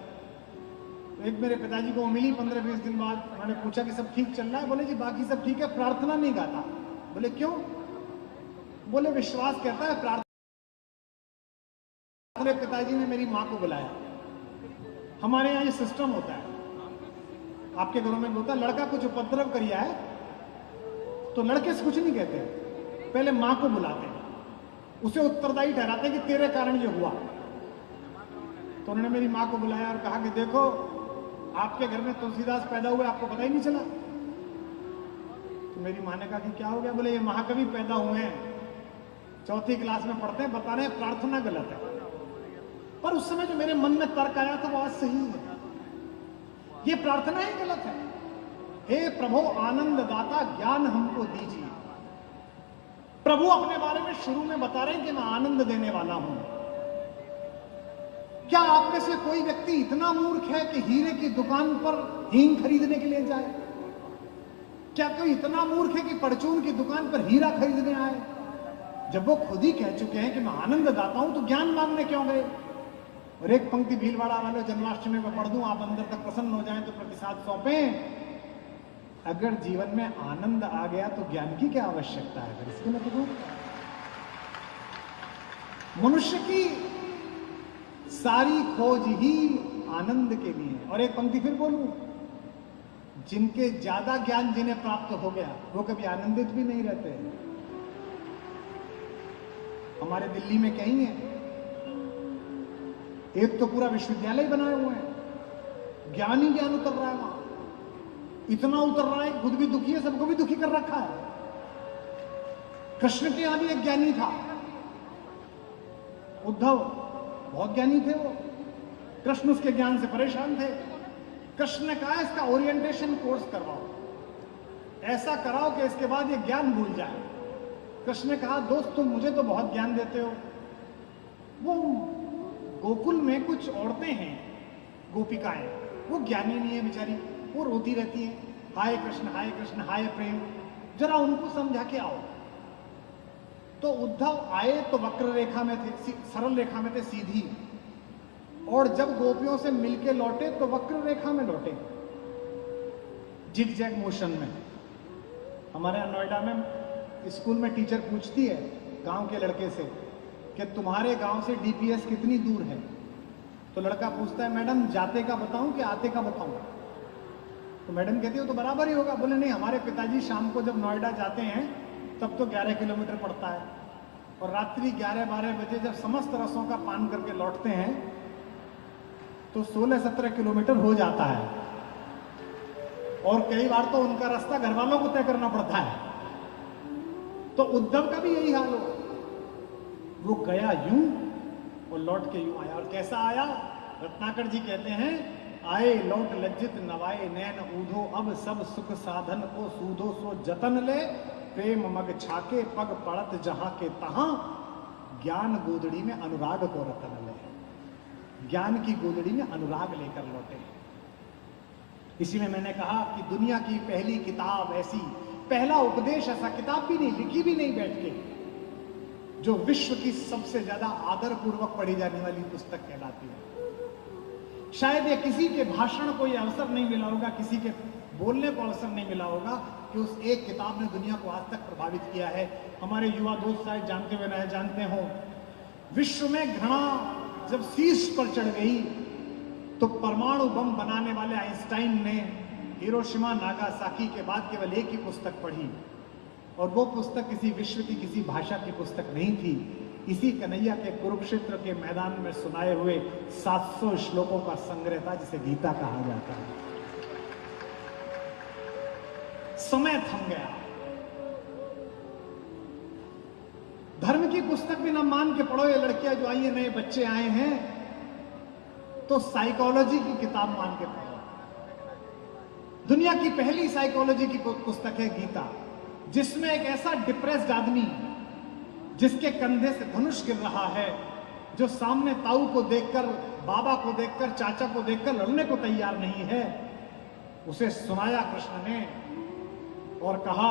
एक मेरे पिताजी को मिली 15-20 दिन बाद, उन्होंने पूछा कि सब ठीक चल रहा है? बोले जी बाकी सब ठीक है, प्रार्थना नहीं गाता। बोले क्यों? बोले विश्वास कहता है प्रार्थना। मेरे पिताजी ने मेरी माँ को बुलाया। हमारे यहाँ ये सिस्टम होता है, आपके घरों में होता है, लड़का कुछ उपद्रव करिया है तो लड़के से कुछ नहीं कहते, पहले माँ को बुलाते हैं, उसे उत्तरदायी ठहराते हैं कि तेरे कारण ये हुआ। तो उन्होंने मेरी माँ को बुलाया और कहा कि देखो आपके घर में तुलसीदास पैदा हुए, आपको पता ही नहीं चला। तो मेरी माँ ने कहा कि क्या हो गया? बोले ये महाकवि पैदा हुए हैं, 4th क्लास में पढ़ते हैं, बता रहे हैं प्रार्थना गलत है। पर उस समय जो मेरे मन में तर्क आया तो वो बात सही है, ये प्रार्थना ही गलत है। हे प्रभु आनंद दाता ज्ञान हमको दीजिए। प्रभु अपने बारे में शुरू में बता रहे हैं कि मैं आनंद देने वाला हूं। क्या आप में से कोई व्यक्ति इतना मूर्ख है कि हीरे की दुकान पर हींग खरीदने के लिए जाए? क्या कोई इतना मूर्ख है कि परचून की दुकान पर हीरा खरीदने आए? जब वो खुद ही कह चुके हैं कि मैं आनंद दाता हूं तो ज्ञान मांगने क्यों गए? और एक पंक्ति भीलवाड़ा वाले जन्माष्टमी में पढ़ दूं, आप अंदर तक प्रसन्न हो जाएं तो प्रतिसाद सौंपें। अगर जीवन में आनंद आ गया तो ज्ञान की क्या आवश्यकता है? फिर इसके मतलब मनुष्य की सारी खोज ही आनंद के लिए है। और एक पंक्ति फिर बोलूं, जिनके ज्यादा ज्ञान जिन्हें प्राप्त हो गया वो कभी आनंदित भी नहीं रहते। हमारे दिल्ली में कहीं है, एक तो पूरा विश्वविद्यालय बनाए हुए हैं, ज्ञान ही ज्ञान उतर रहा है वहां, इतना उतर रहा है खुद भी दुखी है, सबको भी दुखी कर रखा है। कृष्ण के यहां भी एक ज्ञानी था, उद्धव, बहुत ज्ञानी थे वो। कृष्ण उसके ज्ञान से परेशान थे। कृष्ण ने कहा इसका ओरिएंटेशन कोर्स करवाओ, ऐसा कराओ कि इसके बाद ये ज्ञान भूल जाए। कृष्ण ने कहा दोस्त तुम मुझे तो बहुत ज्ञान देते हो। वो गोकुल में कुछ औरतें हैं, गोपिकाएं, वो ज्ञानी नहीं है बेचारी, वो रोती रहती हैं, हाय कृष्ण हाय प्रेम, जरा उनको समझा के आओ। तो उद्धव आए तो वक्र रेखा में थे, सरल रेखा में थे, सीधी, और जब गोपियों से मिलके लौटे तो वक्र रेखा में लौटे, जिग जैग मोशन में। हमारे यहाँ नोएडा में स्कूल में टीचर पूछती है गांव के लड़के से कि तुम्हारे गांव से डीपीएस कितनी दूर है? तो लड़का पूछता है मैडम जाते का बताऊं कि आते का बताऊं? तो मैडम कहती हो तो बराबर ही होगा। बोले नहीं, हमारे पिताजी शाम को जब नोएडा जाते हैं तब तो 11 किलोमीटर पड़ता है, और रात्रि 11-12 बजे जब समस्त रसों का पान करके लौटते हैं तो 16-17 किलोमीटर हो जाता है, और कई बार तो उनका रास्ता घर वालों को तय करना पड़ता है। तो उद्धव का भी यही हाल हो, वो गया यूं और लौट के यूं आया। और कैसा आया? रत्नाकर जी कहते हैं आए लौट लज्जित नवाए नैन ऊधो, अब सब सुख साधन को सूधो सो जतन ले, प्रेम मग छाके पग पड़त जहां के तहां, ज्ञान गोदड़ी में अनुराग को रतन ले। ज्ञान की गोदड़ी में अनुराग लेकर लौटे। इसी में मैंने कहा कि दुनिया की पहली किताब ऐसी, पहला उपदेश ऐसा, किताब भी नहीं लिखी भी नहीं बैठ के, जो विश्व की सबसे ज्यादा आदर पूर्वक पढ़ी जाने वाली पुस्तक कहलाती है। शायद ये किसी के भाषण को ये अवसर नहीं मिला होगा, किसी के बोलने को अवसर नहीं मिला होगा कि उस एक किताब ने दुनिया को आज तक प्रभावित किया है। हमारे युवा दोस्त शायद जानते हुए न जानते हो, विश्व में घृणा जब शीर्ष पर चढ़ गई तो परमाणु बम बनाने वाले आइंस्टाइन ने हिरोशिमा नागासाकी के बाद केवल एक ही पुस्तक पढ़ी, और वो पुस्तक किसी विश्व की किसी भाषा की पुस्तक नहीं थी। इसी कन्हैया के कुरुक्षेत्र के मैदान में सुनाए हुए 700 श्लोकों का संग्रह था, जिसे गीता कहा जाता है। समय थम गया। धर्म की पुस्तक भी ना मान के पढ़ो। ये लड़कियां जो आई है, नए बच्चे आए हैं, तो साइकोलॉजी की किताब मान के पढ़ो। दुनिया की पहली साइकोलॉजी की पुस्तक है गीता, जिसमें एक ऐसा डिप्रेस्ड आदमी जिसके कंधे से धनुष गिर रहा है, जो सामने ताऊ को देखकर, बाबा को देखकर, चाचा को देखकर लड़ने को तैयार नहीं है, उसे सुनाया कृष्ण ने और कहा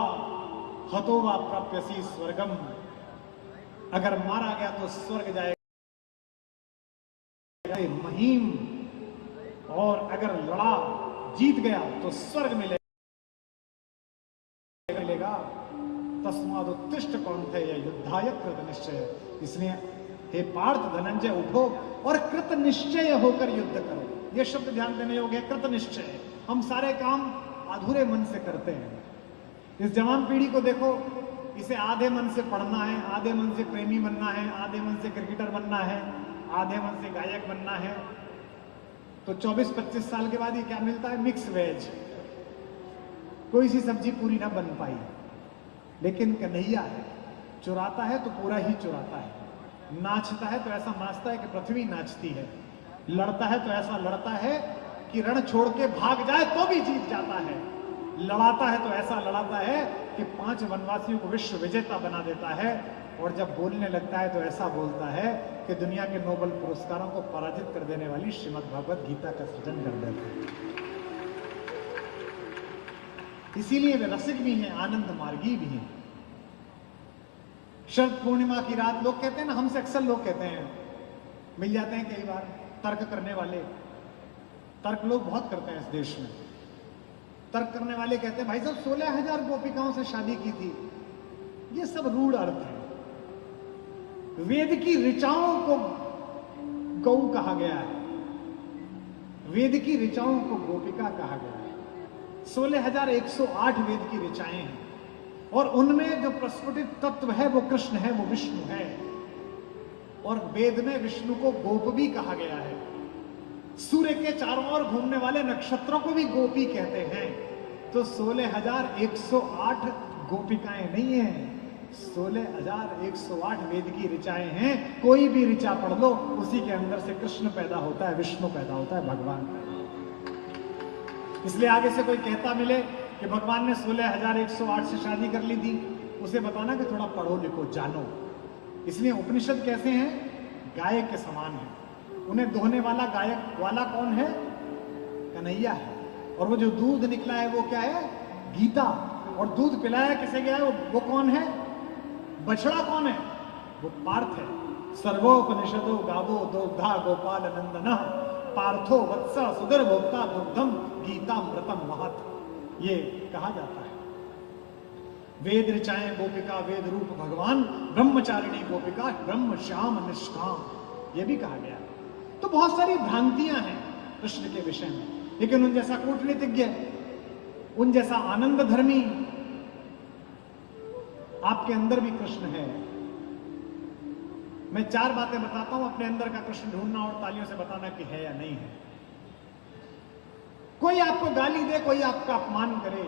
हतो वा प्राप्यसी स्वर्गम, अगर मारा गया तो स्वर्ग जाएगा। महीम और अगर लड़ा जीत गया तो स्वर्ग मिलेगा। तस्माद उत्तिष्ठ कौन्तेय या युद्धाय कृत निश्चय। इसलिए हे पार्थ धनंजय उठो और कृत निश्चय होकर युद्ध करो। यह शब्द ध्यान देने योग्य है, कृत निश्चय। हम सारे काम अधूरे मन से करते हैं। इस जवान पीढ़ी को देखो, इसे आधे मन से पढ़ना है, आधे मन से प्रेमी बनना है, आधे मन से क्रिकेटर बनना है, आधे मन से गायक बनना है। तो 24-25 साल के बाद ये क्या मिलता है? Mix veg. कोई सी सब्जी पूरी ना बन पाई। लेकिन कन्हैया है, चुराता है तो पूरा ही चुराता है, नाचता है तो ऐसा नाचता है कि पृथ्वी नाचती है, लड़ता है तो ऐसा लड़ता है कि रण छोड़ के भाग जाए तो भी जीत जाता है, लड़ाता है तो ऐसा लड़ाता है कि 5 वनवासियों को विश्व विजेता बना देता है, और जब बोलने लगता है तो ऐसा बोलता है कि दुनिया के नोबेल पुरस्कारों को पराजित कर देने वाली श्रीमद् भगवत गीता का सृजन कर देता है। इसीलिए वे रसिक भी हैं, आनंद मार्गी भी हैं। शरद पूर्णिमा की रात लोग कहते हैं ना, हमसे अक्सर लोग कहते हैं, मिल जाते हैं कई बार तर्क करने वाले। तर्क लोग बहुत करते हैं इस देश में। तर्क करने वाले कहते हैं भाई साहब 16,000 गोपिकाओं से शादी की थी। ये सब रूढ़ अर्थ है। वेद की ऋचाओं को गौ कहा गया है, वेद की ऋचाओं को गोपिका कहा गया है। 16,108 वेद की ऋचाएं हैं, और उनमें जो प्रस्फुटित तत्व है वो कृष्ण है, वो विष्णु है। और वेद में विष्णु को गोप भी कहा गया है। सूर्य के चारों ओर घूमने वाले नक्षत्रों को भी गोपी कहते हैं। तो 16,108 गोपिकाएं नहीं है, 16,108 वेद की ऋचाएं हैं। कोई भी ऋचा पढ़ लो, उसी के अंदर से कृष्ण पैदा होता है, विष्णु पैदा होता है, भगवान पैदा होता है। इसलिए आगे से कोई कहता मिले कि भगवान ने 16,108 से शादी कर ली थी, उसे बताना कि थोड़ा पढ़ो लिखो जानो। इसलिए उपनिषद कैसे हैं? गाय के समान है। उन्हें दोहने वाला गायक वाला कौन है? कन्हैया है। और वो जो दूध निकला है वो क्या है? गीता। और दूध पिलाया किसे गया है? वो कौन है? बछड़ा कौन है? वो पार्थ है। सर्वोपनिषदो गावो दोग्धा गोपाल नंदन पार्थो वत्स सुदर भोक्ता दुग्धम गीतामृतम महत्, ये कहा जाता है। वेद ऋचाएं गोपिका, वेद रूप भगवान, ब्रह्मचारिणी गोपिका, ब्रह्म श्याम निष्काम, ये भी कहा गया है। तो बहुत सारी भ्रांतियां हैं कृष्ण के विषय में, लेकिन उन जैसा कूटनीतिज्ञ, उन जैसा आनंद धर्मी आपके अंदर भी कृष्ण है। मैं 4 बातें बताता हूं, अपने अंदर का कृष्ण ढूंढना और तालियों से बताना कि है या नहीं है। कोई आपको गाली दे, कोई आपका अपमान करे,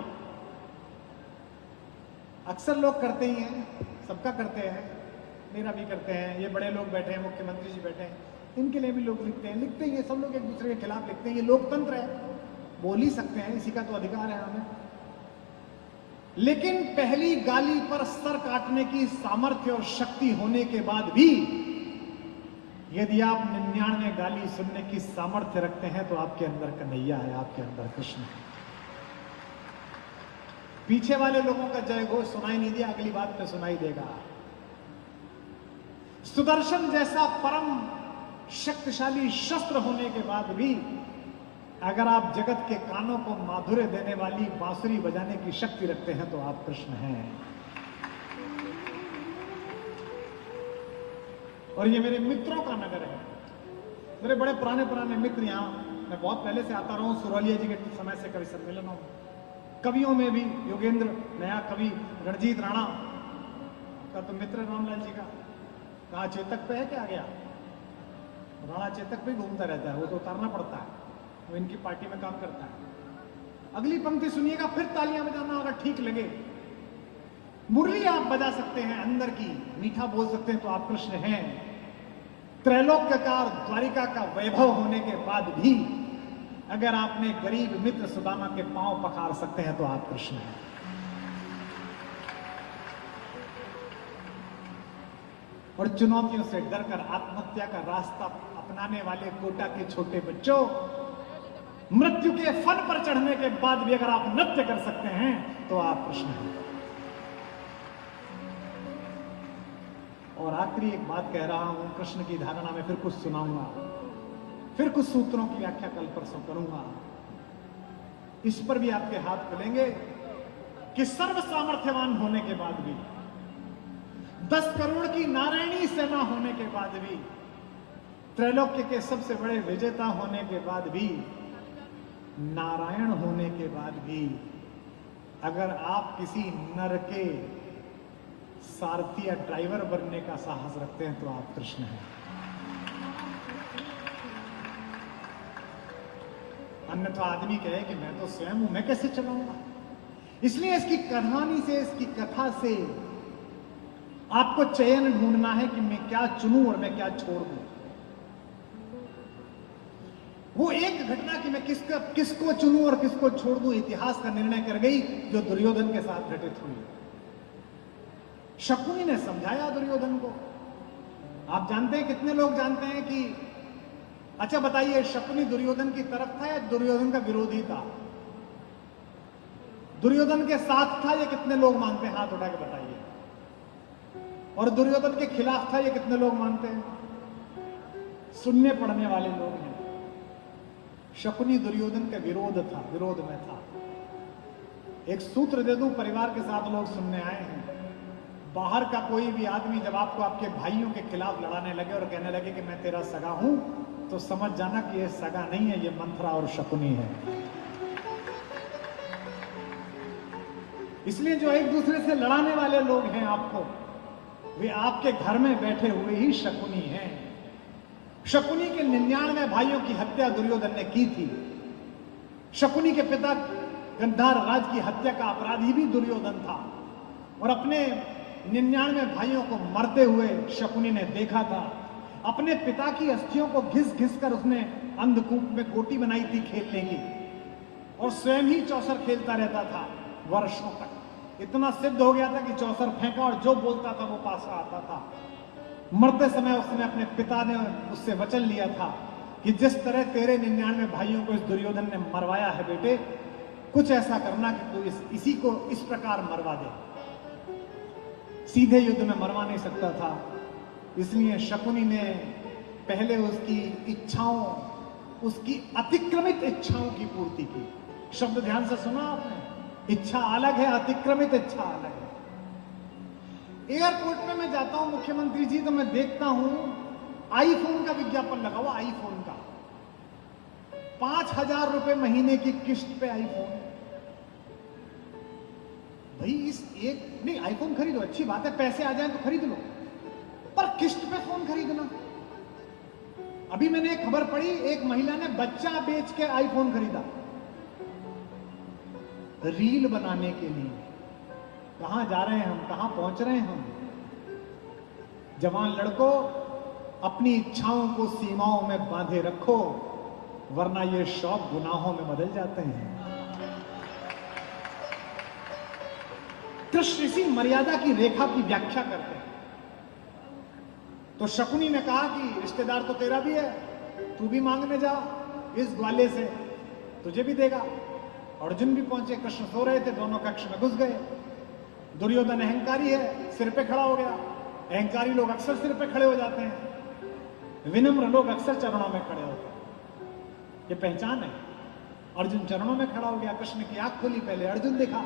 अक्सर लोग करते ही हैं, सबका करते हैं, मेरा भी करते हैं। ये बड़े लोग बैठे हैं, मुख्यमंत्री जी बैठे हैं, इनके लिए भी लोग लिखते हैं, लिखते ही हैं, सब लोग एक दूसरे के खिलाफ लिखते हैं। ये लोकतंत्र है, बोल ही सकते हैं, इसी का तो अधिकार है हमें। लेकिन पहली गाली पर सर काटने की सामर्थ्य और शक्ति होने के बाद भी यदि आप 99 गाली सुनने की सामर्थ्य रखते हैं तो आपके अंदर कन्हैया है, आपके अंदर कृष्ण है। पीछे वाले लोगों का जय घोष सुनाई नहीं दिया, अगली बात में सुनाई देगा। सुदर्शन जैसा परम शक्तिशाली शस्त्र होने के बाद भी अगर आप जगत के कानों को माधुर्य देने वाली बांसुरी बजाने की शक्ति रखते हैं तो आप कृष्ण हैं। और ये मेरे मित्रों का नगर है, मेरे बड़े पुराने पुराने मित्र। यहाँ मैं बहुत पहले से आता रहा हूँ, सुरवलिया जी के समय से कवि सम्मेलनों में, कवियों में भी योगेंद्र, नया कवि रणजीत राणा का तो मित्र रामलाल जी का, कहा चेतक पे है क्या गया? राणा चेतक पे घूमता रहता है, वो तो उतारना पड़ता है, वो इनकी पार्टी में काम करता है। अगली पंक्ति सुनिएगा, फिर तालियां बजाना अगर ठीक लगे। मुरली आप बजा सकते हैं, अंदर की मीठा बोल सकते हैं तो आप कृष्ण हैं। त्रैलोक्य का और द्वारिका का वैभव होने के बाद भी अगर आपने गरीब मित्र सुदामा के पांव पखार सकते हैं तो आप कृष्ण हैं। और चुनौतियों से डरकर आत्महत्या का रास्ता अपनाने वाले कोटा के छोटे बच्चों, मृत्यु के फन पर चढ़ने के बाद भी अगर आप नृत्य कर सकते हैं तो आप कृष्ण हैं। और आखिरी एक बात कह रहा हूं, कृष्ण की धारणा में फिर कुछ सुनाऊंगा, फिर कुछ सूत्रों की व्याख्या कल परसों करूंगा। इस पर भी आपके हाथ खुलेंगे कि सर्व सामर्थ्यवान होने के बाद भी, 10 करोड़ की नारायणी सेना होने के बाद भी, त्रैलोक्य के सबसे बड़े विजेता होने के बाद भी, नारायण होने के बाद भी, अगर आप किसी नर के सारथी या ड्राइवर बनने का साहस रखते हैं तो आप कृष्ण हैं। अन्यथा आदमी कहे कि मैं तो स्वयं हूं, मैं कैसे चलाऊंगा। इसलिए इसकी कहानी से, इसकी कथा से आपको चयन ढूंढना है कि मैं क्या चुनूं और मैं क्या छोड़ दूं। वो एक घटना कि मैं किसको चुनूं और किसको छोड़ दूं, इतिहास का निर्णय कर गई, जो दुर्योधन के साथ घटित हुई। शकुनी ने समझाया दुर्योधन को। आप जानते हैं, कितने लोग जानते हैं कि, अच्छा बताइए, शकुनी दुर्योधन की तरफ था या दुर्योधन का विरोधी था? दुर्योधन के साथ था, ये कितने लोग मानते हैं? हाथ उठा के बताइए। और दुर्योधन के खिलाफ था, ये कितने लोग मानते हैं? सुनने पढ़ने वाले लोग हैं। शकुनी दुर्योधन का विरोध था, विरोध में था। एक सूत्र दे दूं, परिवार के साथ लोग सुनने आए हैं। बाहर का कोई भी आदमी जब आपको आपके भाइयों के खिलाफ लड़ाने लगे और कहने लगे कि मैं तेरा सगा हूं, तो समझ जाना कि ये सगा नहीं है, ये मंथरा और शकुनी है। इसलिए जो एक दूसरे से लड़ाने वाले लोग हैं आपको, वे आपके घर में बैठे हुए ही शकुनी हैं। शकुनी के 99 भाइयों की हत्या दुर्योधन ने की थी। शकुनी के पिता गंधार राज की हत्या का अपराधी भी दुर्योधन था, और अपने 99 भाइयों को मरते हुए शकुनी ने देखा था। अपने पिता की अस्थियों को घिस घिस कर उसने अंधकूप में गोटी बनाई थी खेलने की, और स्वयं ही चौसर खेलता रहता था वर्षों तक। इतना सिद्ध हो गया था कि चौसर फेंका और जो बोलता था वो पास आता था। मरते समय उसने, अपने पिता ने उससे वचन लिया था कि जिस तरह तेरे 99 भाइयों को इस दुर्योधन ने मरवाया है बेटे, कुछ ऐसा करना कि तू इसी को इस प्रकार मरवा दे। सीधे युद्ध में मरवा नहीं सकता था, इसलिए शकुनी ने पहले उसकी इच्छाओं, उसकी अतिक्रमित इच्छाओं की पूर्ति की। शब्द ध्यान से सुना आपने? इच्छा अलग है, अतिक्रमित इच्छा अलग है। एयरपोर्ट में मैं जाता हूं मुख्यमंत्री जी, तो मैं देखता हूं आईफोन का विज्ञापन लगा हुआ, आईफोन का 5,000 रुपए महीने की किस्त पे आईफोन। भाई इस एक नहीं, आईफोन खरीदो, अच्छी बात है, पैसे आ जाए तो खरीद लो, पर किस्त पे फोन खरीदना। अभी मैंने एक खबर पढ़ी, एक महिला ने बच्चा बेच के आईफोन खरीदा रील बनाने के लिए। कहां जा रहे हैं हम, कहां पहुंच रहे हैं हम? जवान लड़कों, अपनी इच्छाओं को सीमाओं में बांधे रखो, वरना ये शौक गुनाहों में बदल जाते हैं। कृष्ण इसी मर्यादा की रेखा की व्याख्या करते हैं। तो शकुनी ने कहा कि रिश्तेदार तो तेरा भी है, तू भी मांगने जा इस ग्वाले से, तुझे भी देगा। अर्जुन भी पहुंचे, कृष्ण सो रहे थे, दोनों कक्ष में घुस गए। दुर्योधन अहंकारी है, सिर पे खड़ा हो गया। अहंकारी लोग अक्सर सिर पे खड़े हो जाते हैं, विनम्र लोग अक्सर चरणों में खड़े होते हैं, ये पहचान है। अर्जुन चरणों में खड़ा हो गया। कृष्ण की आंख खोली, पहले अर्जुन दिखा,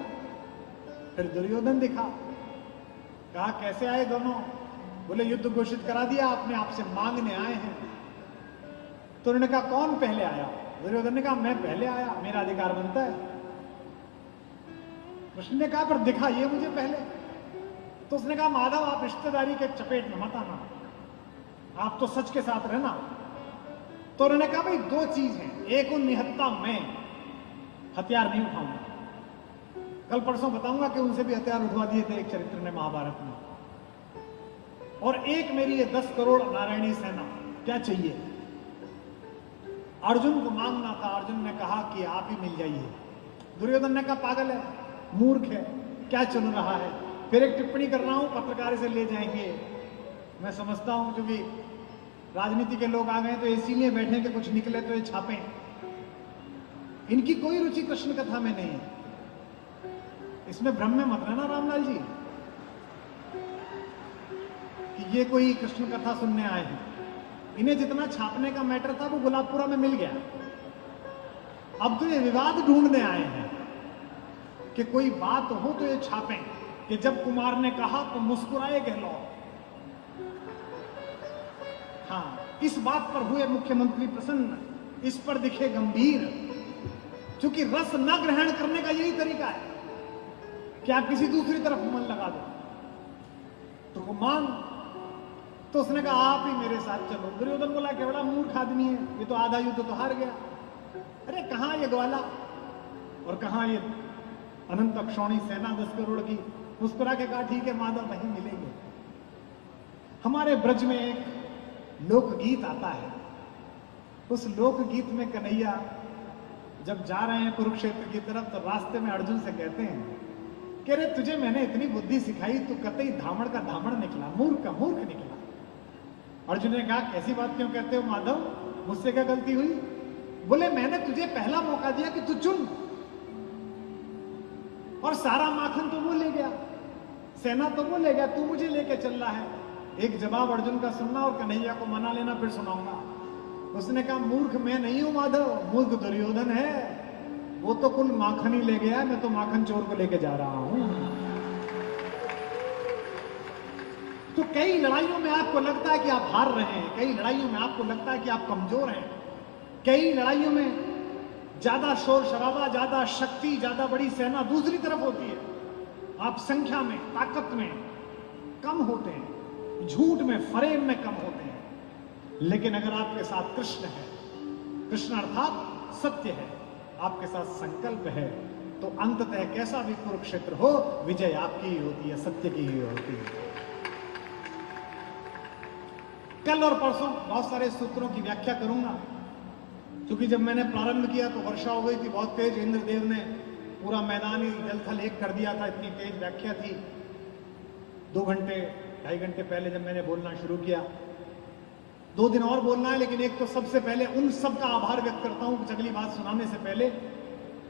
फिर दुर्योधन दिखा। कहा कैसे आए दोनों? बोले युद्ध घोषित करा दिया आपने, आपसे मांगने आए हैं। तो उन्होंने कहा कौन पहले आया? दुर्योधन ने कहा मैं पहले आया, मेरा अधिकार बनता है। कृष्ण ने कहा पर दिखाइए मुझे पहले। तो उसने कहा माधव आप रिश्तेदारी के चपेट में मत आना, आप तो सच के साथ रहना। तो उन्होंने कहा भाई दो चीज है, एक उन निहत्ता मैं हथियार नहीं उठाऊंगा। कल परसों बताऊंगा कि उनसे भी हथियार उठवा दिए थे एक चरित्र ने महाभारत में। और एक मेरी ये 10 करोड़ नारायणी सेना, क्या चाहिए? अर्जुन को मांगना था। अर्जुन ने कहा कि आप ही मिल जाइए। दुर्योधन ने कहा पागल है, मूर्ख है, क्या चल रहा है? फिर एक टिप्पणी कर रहा हूं, पत्रकार से ले जाएंगे। मैं समझता हूं क्योंकि राजनीति के लोग आ गए तो इसीलिए बैठे कि कुछ निकले तो ये छापे। इनकी कोई रुचि कृष्ण कथा में नहीं है, इसमें भ्रम में मत रहना रामलाल जी कि ये कोई कृष्ण कथा सुनने आए हैं। इन्हें जितना छापने का मैटर था वो गुलाबपुरा में मिल गया। अब तो ये विवाद ढूंढने आए हैं कि कोई बात हो तो ये छापें कि जब कुमार ने कहा तो मुस्कुराए गहलोत। हाँ, इस बात पर हुए मुख्यमंत्री प्रसन्न, इस पर दिखे गंभीर, क्योंकि रस न ग्रहण करने का यही तरीका है कि आप किसी दूसरी तरफ मन लगा दो। तो वो मान, तो उसने कहा आप ही मेरे साथ चलो। दुर्योधन बोला कि बड़ा मूर्ख आदमी है, ये तो आधा युद्ध तो हार गया। अरे कहां ये ग्वाला और कहां ये अनंत अक्षौणी सेना 10 करोड़ की। मुस्कुरा के कहा ठीक है माधव, वहीं मिलेंगे। हमारे ब्रज में एक लोकगीत आता है, उस लोकगीत में कन्हैया जब जा रहे हैं कुरुक्षेत्र की तरफ तो रास्ते में अर्जुन से कहते हैं कि अरे तुझे मैंने इतनी बुद्धि सिखाई, तू कतई धामड़ का धामड़ निकला, मूर्ख का मूर्ख निकला। अर्जुन ने कहा कैसी बात क्यों कहते हो माधव, मुझसे क्या गलती हुई? बोले मैंने तुझे पहला मौका दिया कि तू चुन, और सारा माखन तो वो ले गया, सेना तो वो ले गया, तू मुझे लेके चल रहा है। एक जवाब अर्जुन का सुनना और कन्हैया को मना लेना, फिर सुनाऊंगा। उसने कहा मूर्ख मैं नहीं हूं माधव, मूर्ख दुर्योधन है, वो तो कुल माखन ही ले गया, मैं तो माखन चोर को लेके जा रहा हूं। तो कई लड़ाइयों में आपको लगता है कि आप हार रहे हैं, कई लड़ाइयों में आपको लगता है कि आप कमजोर हैं, कई लड़ाइयों में ज्यादा शोर शराबा, ज्यादा शक्ति, ज्यादा बड़ी सेना दूसरी तरफ होती है, आप संख्या में, ताकत में कम होते हैं, झूठ में, फरेब में कम होते हैं। लेकिन अगर आपके साथ कृष्ण है, कृष्ण अर्थात सत्य है, आपके साथ संकल्प है, तो अंततः कैसा भी कुरुक्षेत्र हो, विजय आपकी ही होती है, सत्य की ही होती है। कल और परसों बहुत सारे सूत्रों की व्याख्या करूंगा, क्योंकि जब मैंने प्रारंभ किया तो वर्षा हो गई थी बहुत तेज, इंद्रदेव ने पूरा मैदान ही जलथल एक कर दिया था, इतनी तेज व्याख्या थी। 2 घंटे 2.5 घंटे पहले जब मैंने बोलना शुरू किया, 2 दिन और बोलना है, लेकिन एक तो सबसे पहले उन सब का आभार व्यक्त करता हूं कुछ अगली बात सुनाने से पहले,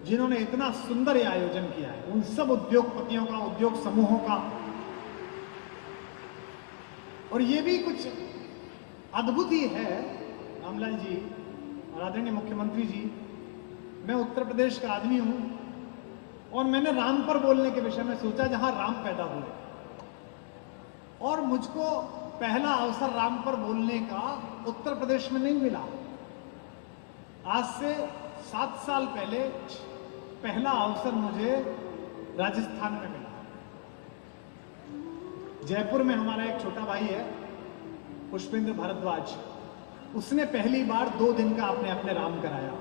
जिन्होंने इतना सुंदर ये आयोजन किया है, उन सब उद्योगपतियों का, उद्योग समूहों का। और ये भी कुछ अद्भुत ही है रामलाल जी और आदरणीय मुख्यमंत्री जी, मैं उत्तर प्रदेश का आदमी हूं और मैंने राम पर बोलने के विषय में सोचा जहां राम पैदा हुए, और मुझको पहला अवसर राम पर बोलने का उत्तर प्रदेश में नहीं मिला। आज से 7 साल पहले पहला अवसर मुझे राजस्थान में मिला। जयपुर में हमारा एक छोटा भाई है पुष्पेंद्र भारद्वाज, उसने पहली बार 2 दिन का अपने अपने राम कराया,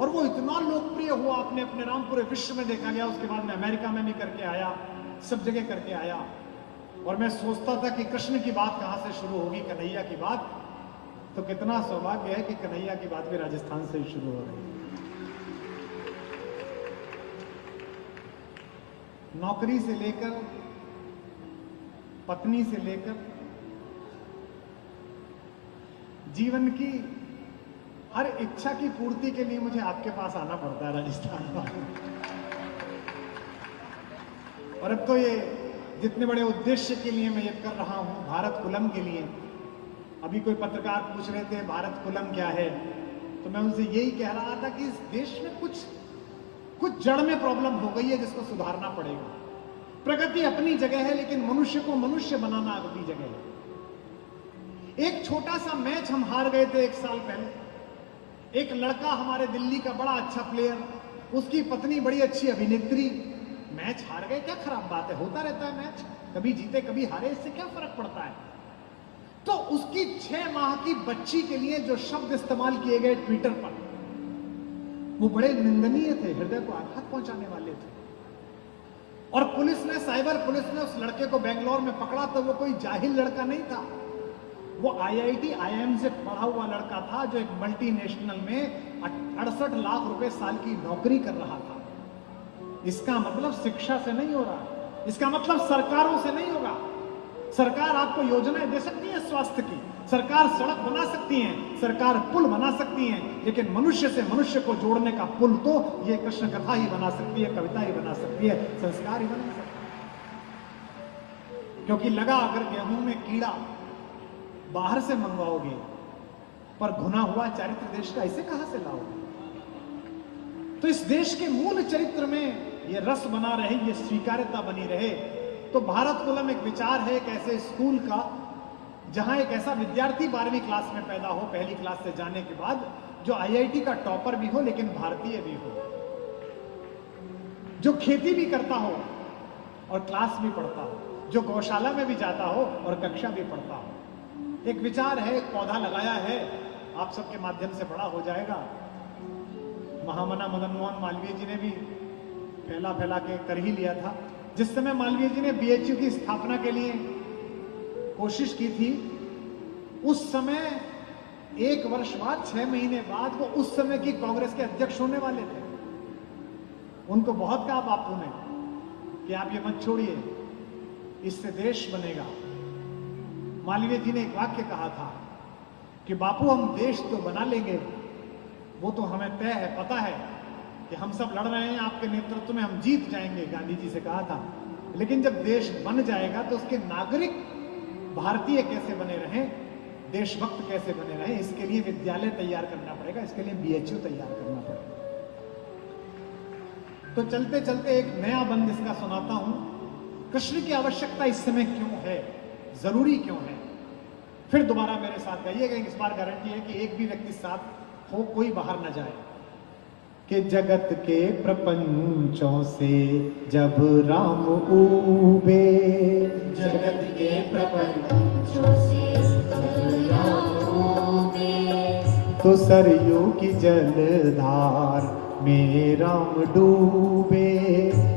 और वो इतना लोकप्रिय हुआ, अपने अपने राम पूरे विश्व में देखा गया। उसके बाद में अमेरिका में भी करके आया, सब जगह करके आया। और मैं सोचता था कि कृष्ण की बात कहां से शुरू होगी, कन्हैया की बात, तो कितना सौभाग्य है कि कन्हैया की बात भी राजस्थान से ही शुरू हो रही है। नौकरी से लेकर, पत्नी से लेकर, जीवन की हर इच्छा की पूर्ति के लिए मुझे आपके पास आना पड़ता है राजस्थान में। और अब तो ये जितने बड़े उद्देश्य के लिए मैं ये कर रहा हूं, भारत कुलम के लिए। अभी कोई पत्रकार पूछ रहे थे भारत कुलम क्या है, तो मैं उनसे यही कह रहा था कि इस देश में कुछ जड़ में प्रॉब्लम हो गई है जिसको सुधारना पड़ेगा। प्रगति अपनी जगह है, लेकिन मनुष्य को मनुष्य बनाना अगली जगह है। एक छोटा सा मैच हम हार गए थे 1 साल पहले। एक लड़का हमारे दिल्ली का बड़ा अच्छा प्लेयर, उसकी पत्नी बड़ी अच्छी अभिनेत्री, मैच हार गए, क्या खराब बात है, होता रहता है मैच, कभी जीते कभी हारे, इससे क्या फर्क पड़ता है। तो उसकी 6 माह की बच्ची के लिए जो शब्द इस्तेमाल किए गए ट्विटर पर, वो बड़े निंदनीय थे, हृदय को आघात पहुंचाने वाले थे। और पुलिस ने, साइबर पुलिस ने उस लड़के को बेंगलोर में पकड़ा तो वो कोई जाहिल लड़का नहीं था, वो IIT IIM से पढ़ा हुआ लड़का था, जो एक मल्टीनेशनल में 68 लाख रुपए साल की नौकरी कर रहा था। इसका मतलब शिक्षा से नहीं हो रहा, इसका मतलब सरकारों से नहीं होगा। सरकार आपको योजनाएं दे सकती है स्वास्थ्य की, सरकार सड़क बना सकती है, सरकार पुल बना सकती है, लेकिन मनुष्य से मनुष्य को जोड़ने का पुल तो ये कृष्ण कथा ही बना सकती है, कविता ही बना सकती है, संस्कार ही बना सकती है। क्योंकि लगा अगर गेहूं में कीड़ा बाहर से मंगवाओगे पर घुना हुआ चरित्र देश का ऐसे कहां से लाओ? तो इस देश के मूल चरित्र में ये रस बना रहे, ये स्वीकार्यता बनी रहे। तो भारत कुलम एक विचार है एक ऐसे स्कूल का जहां एक ऐसा विद्यार्थी 12वीं क्लास में पैदा हो, पहली क्लास से जाने के बाद, जो आईआईटी का टॉपर भी हो लेकिन भारतीय भी हो, जो खेती भी करता हो और क्लास भी पढ़ता हो, जो गौशाला में भी जाता हो और कक्षा भी पढ़ता हो। एक विचार है, एक पौधा लगाया है, आप सबके माध्यम से बड़ा हो जाएगा। महामना मदन मोहन मालवीय जी ने भी फैला फैला के कर ही लिया था। जिस समय मालवीय जी ने बीएचयू की स्थापना के लिए कोशिश की थी, उस समय 1 वर्ष बाद, 6 महीने बाद वो उस समय की कांग्रेस के अध्यक्ष होने वाले थे। उनको बहुत कहा बापू ने कि आप ये मत छोड़िए, इससे देश बनेगा। मालवीय जी ने एक वाक्य कहा था कि बापू हम देश तो बना लेंगे, वो तो हमें तय है, पता है कि हम सब लड़ रहे हैं आपके नेतृत्व में, हम जीत जाएंगे, गांधी जी से कहा था। लेकिन जब देश बन जाएगा तो उसके नागरिक भारतीय कैसे बने रहें, देशभक्त कैसे बने रहें, इसके लिए विद्यालय तैयार करना पड़ेगा, इसके लिए बीएचयू तैयार करना पड़ेगा। तो चलते चलते एक नया बंद इसका सुनाता हूं। कृष्ण की आवश्यकता इस समय क्यों है, जरूरी क्यों है। फिर दोबारा मेरे साथ गाइएगा, इस बार गारंटी है कि एक भी व्यक्ति साथ हो, कोई बाहर न जाए। कि जगत के प्रपंचों से जब राम ऊबे, जगत के प्रपंचों से जब राम ऊबे, तो सरयू की जलधार में राम डूबे,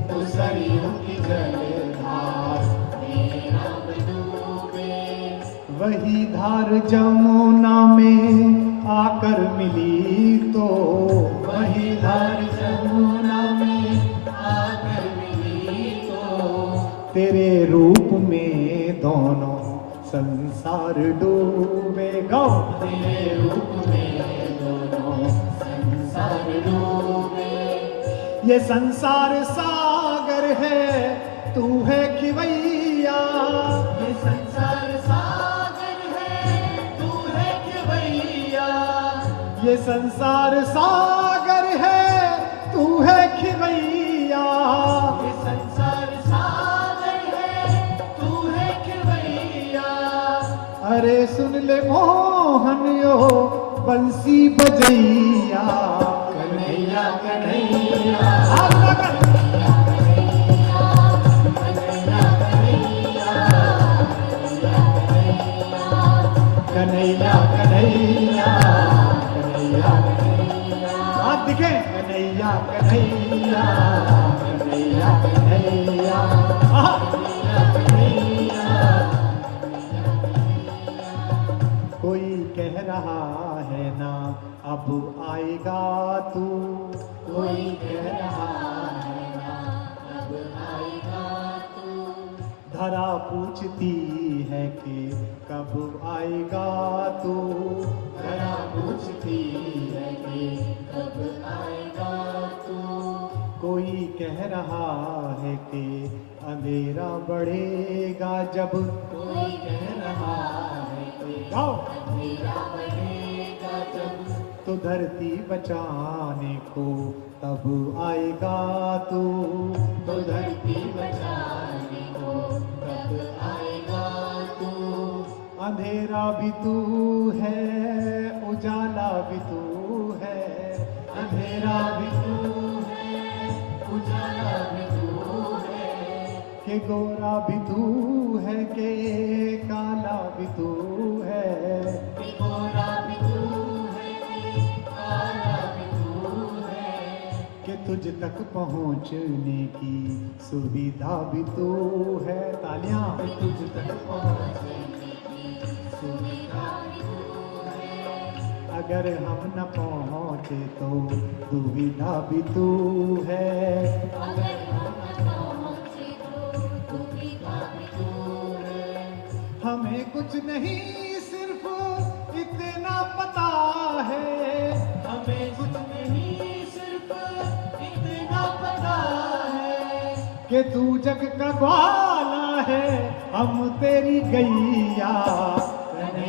तो सरयू की जलधार में राम डूबे। वही धार जमुना में आकर मिली तो, वही धार जमुना में आकर मिली तो, तेरे रूप में दोनों संसार डूबे। गाओ। तेरे रूप में दोनों संसार डूबे। ये संसार सागर है, तू है खिवैया, ये संसार सागर है, तू है खिवैया। ये संसार सागर है, तू है खिवैया। ये संसार सागर है, तू है खिवैया। अरे सुन ले मोहन यो बंसी बजैया, कन्हैया कन्हैया हाथ लगा। कन्हैया कन्हैया कन्हैया, हाथ दिखे। कन्हैया कन्हैया कन्हैया कन्हैया, आहा। कोई कह रहा है ना अब आएगा तू, कोई कह रहा है ना अब आएगा तू। धरा पूछती है कि कब आएगा तू, धरा पूछती है कि कब आएगा तू। कोई कह रहा है कि अंधेरा बढ़ेगा जब, कोई कह रहा है कि गाओ। अंधेरा बढ़ेगा जब, तो धरती बचाने को तब आएगा तू, तो धरती बचाने को तब आएगा तू। अंधेरा भी तू है, उजाला भी तू है, अंधेरा भी तू है, उजाला भी तू है। के गोरा भी तू है, के काला भी तू है, कि गोरा भी तू है, कि काला भी तू है। कि तुझ तक पहुंचने की सुविधा भी तू है। तालियां। कि तुझ तक पहुंचने की सुविधा भी तू है। अगर हम न पहुंचे तो दुविधा भी तू है। अगर हम न पहुंचे तो दुविधा भी तू है। हमें कुछ नहीं सिर्फ इतना पता है, हमें कुछ नहीं सिर्फ इतना पता है कि तू जग का ग्वाला है, हम तेरी गैया। कन्हैया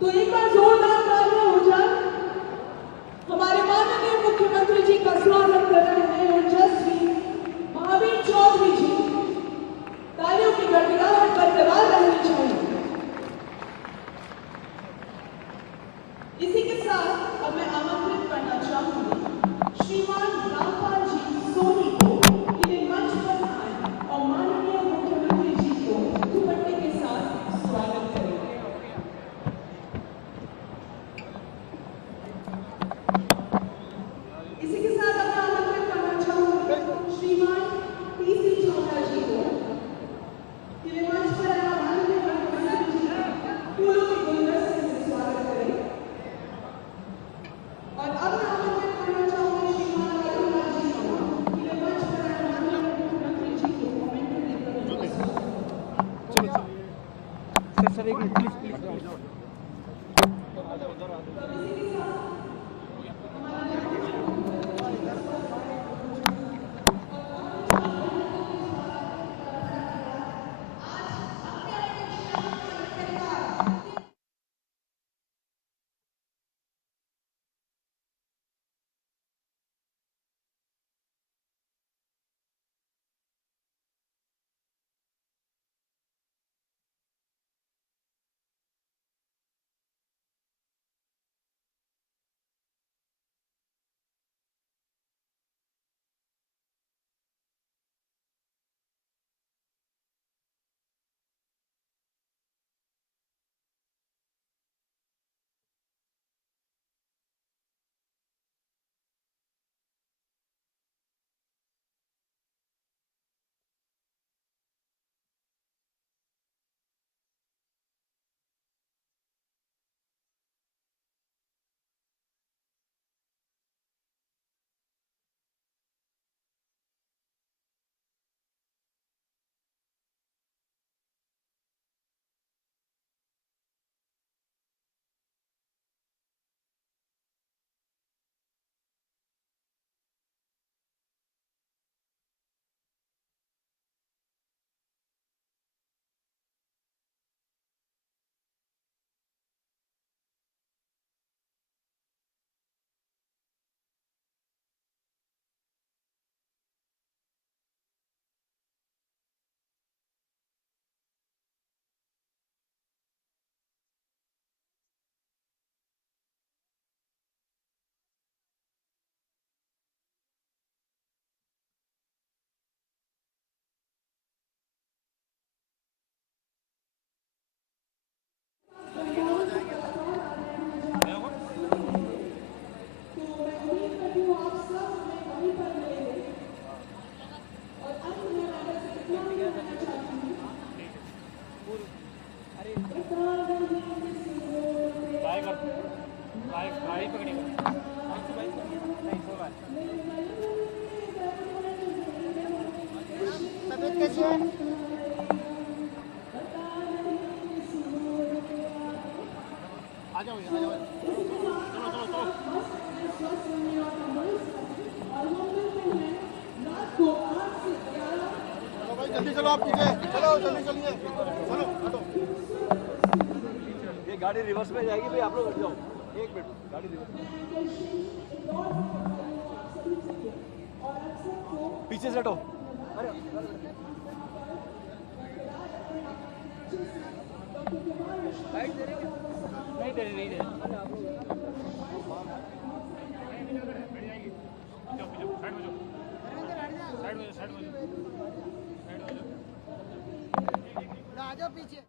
तो एक बार जोरदार तालियां हो जाए। हमारे माननीय मुख्यमंत्री जी का स्वागत कर रहे हैं ओजस्वी महावीर चौधरी जी। तालियों की गड़गड़ाहट बरकरार रहनी चाहिए। इसी के साथ अब मैं आमंत्रित करना चाहूंगी श्रीमान रामपाल जी सोनी को कि वे मंच पर आए और माननीय मुख्यमंत्री जी को दुपट्टे के साथ स्वागत करें। इसी के साथ अब मैं आमंत्रित करना चाहूंगी श्रीमान पीसी चोपड़ा जी को कि वे मंच पर आए और माननीय मुख्यमंत्री जी का फूलों के गुलदस्ते से स्वागत करें। और अब मैं आमंत्रित करना चाहूंगी श्रीमान राजूलाल जी को कि वे मंच पर आए और माननीय मुख्यमंत्री जी को मोमेंटो देकर उनका स्वागत करें। सर एक मिनट प्लीज प्लीज जल्दी चलो आप पीछे चलो जल्दी चलिए चलो हटो। ये गाड़ी रिवर्स में जाएगी भाई, आप लोग हट जाओ। एक मिनट, गाड़ी रिवर्स पीछे से हटो। अरे नहीं दे रही है। आ जाओ पीछे।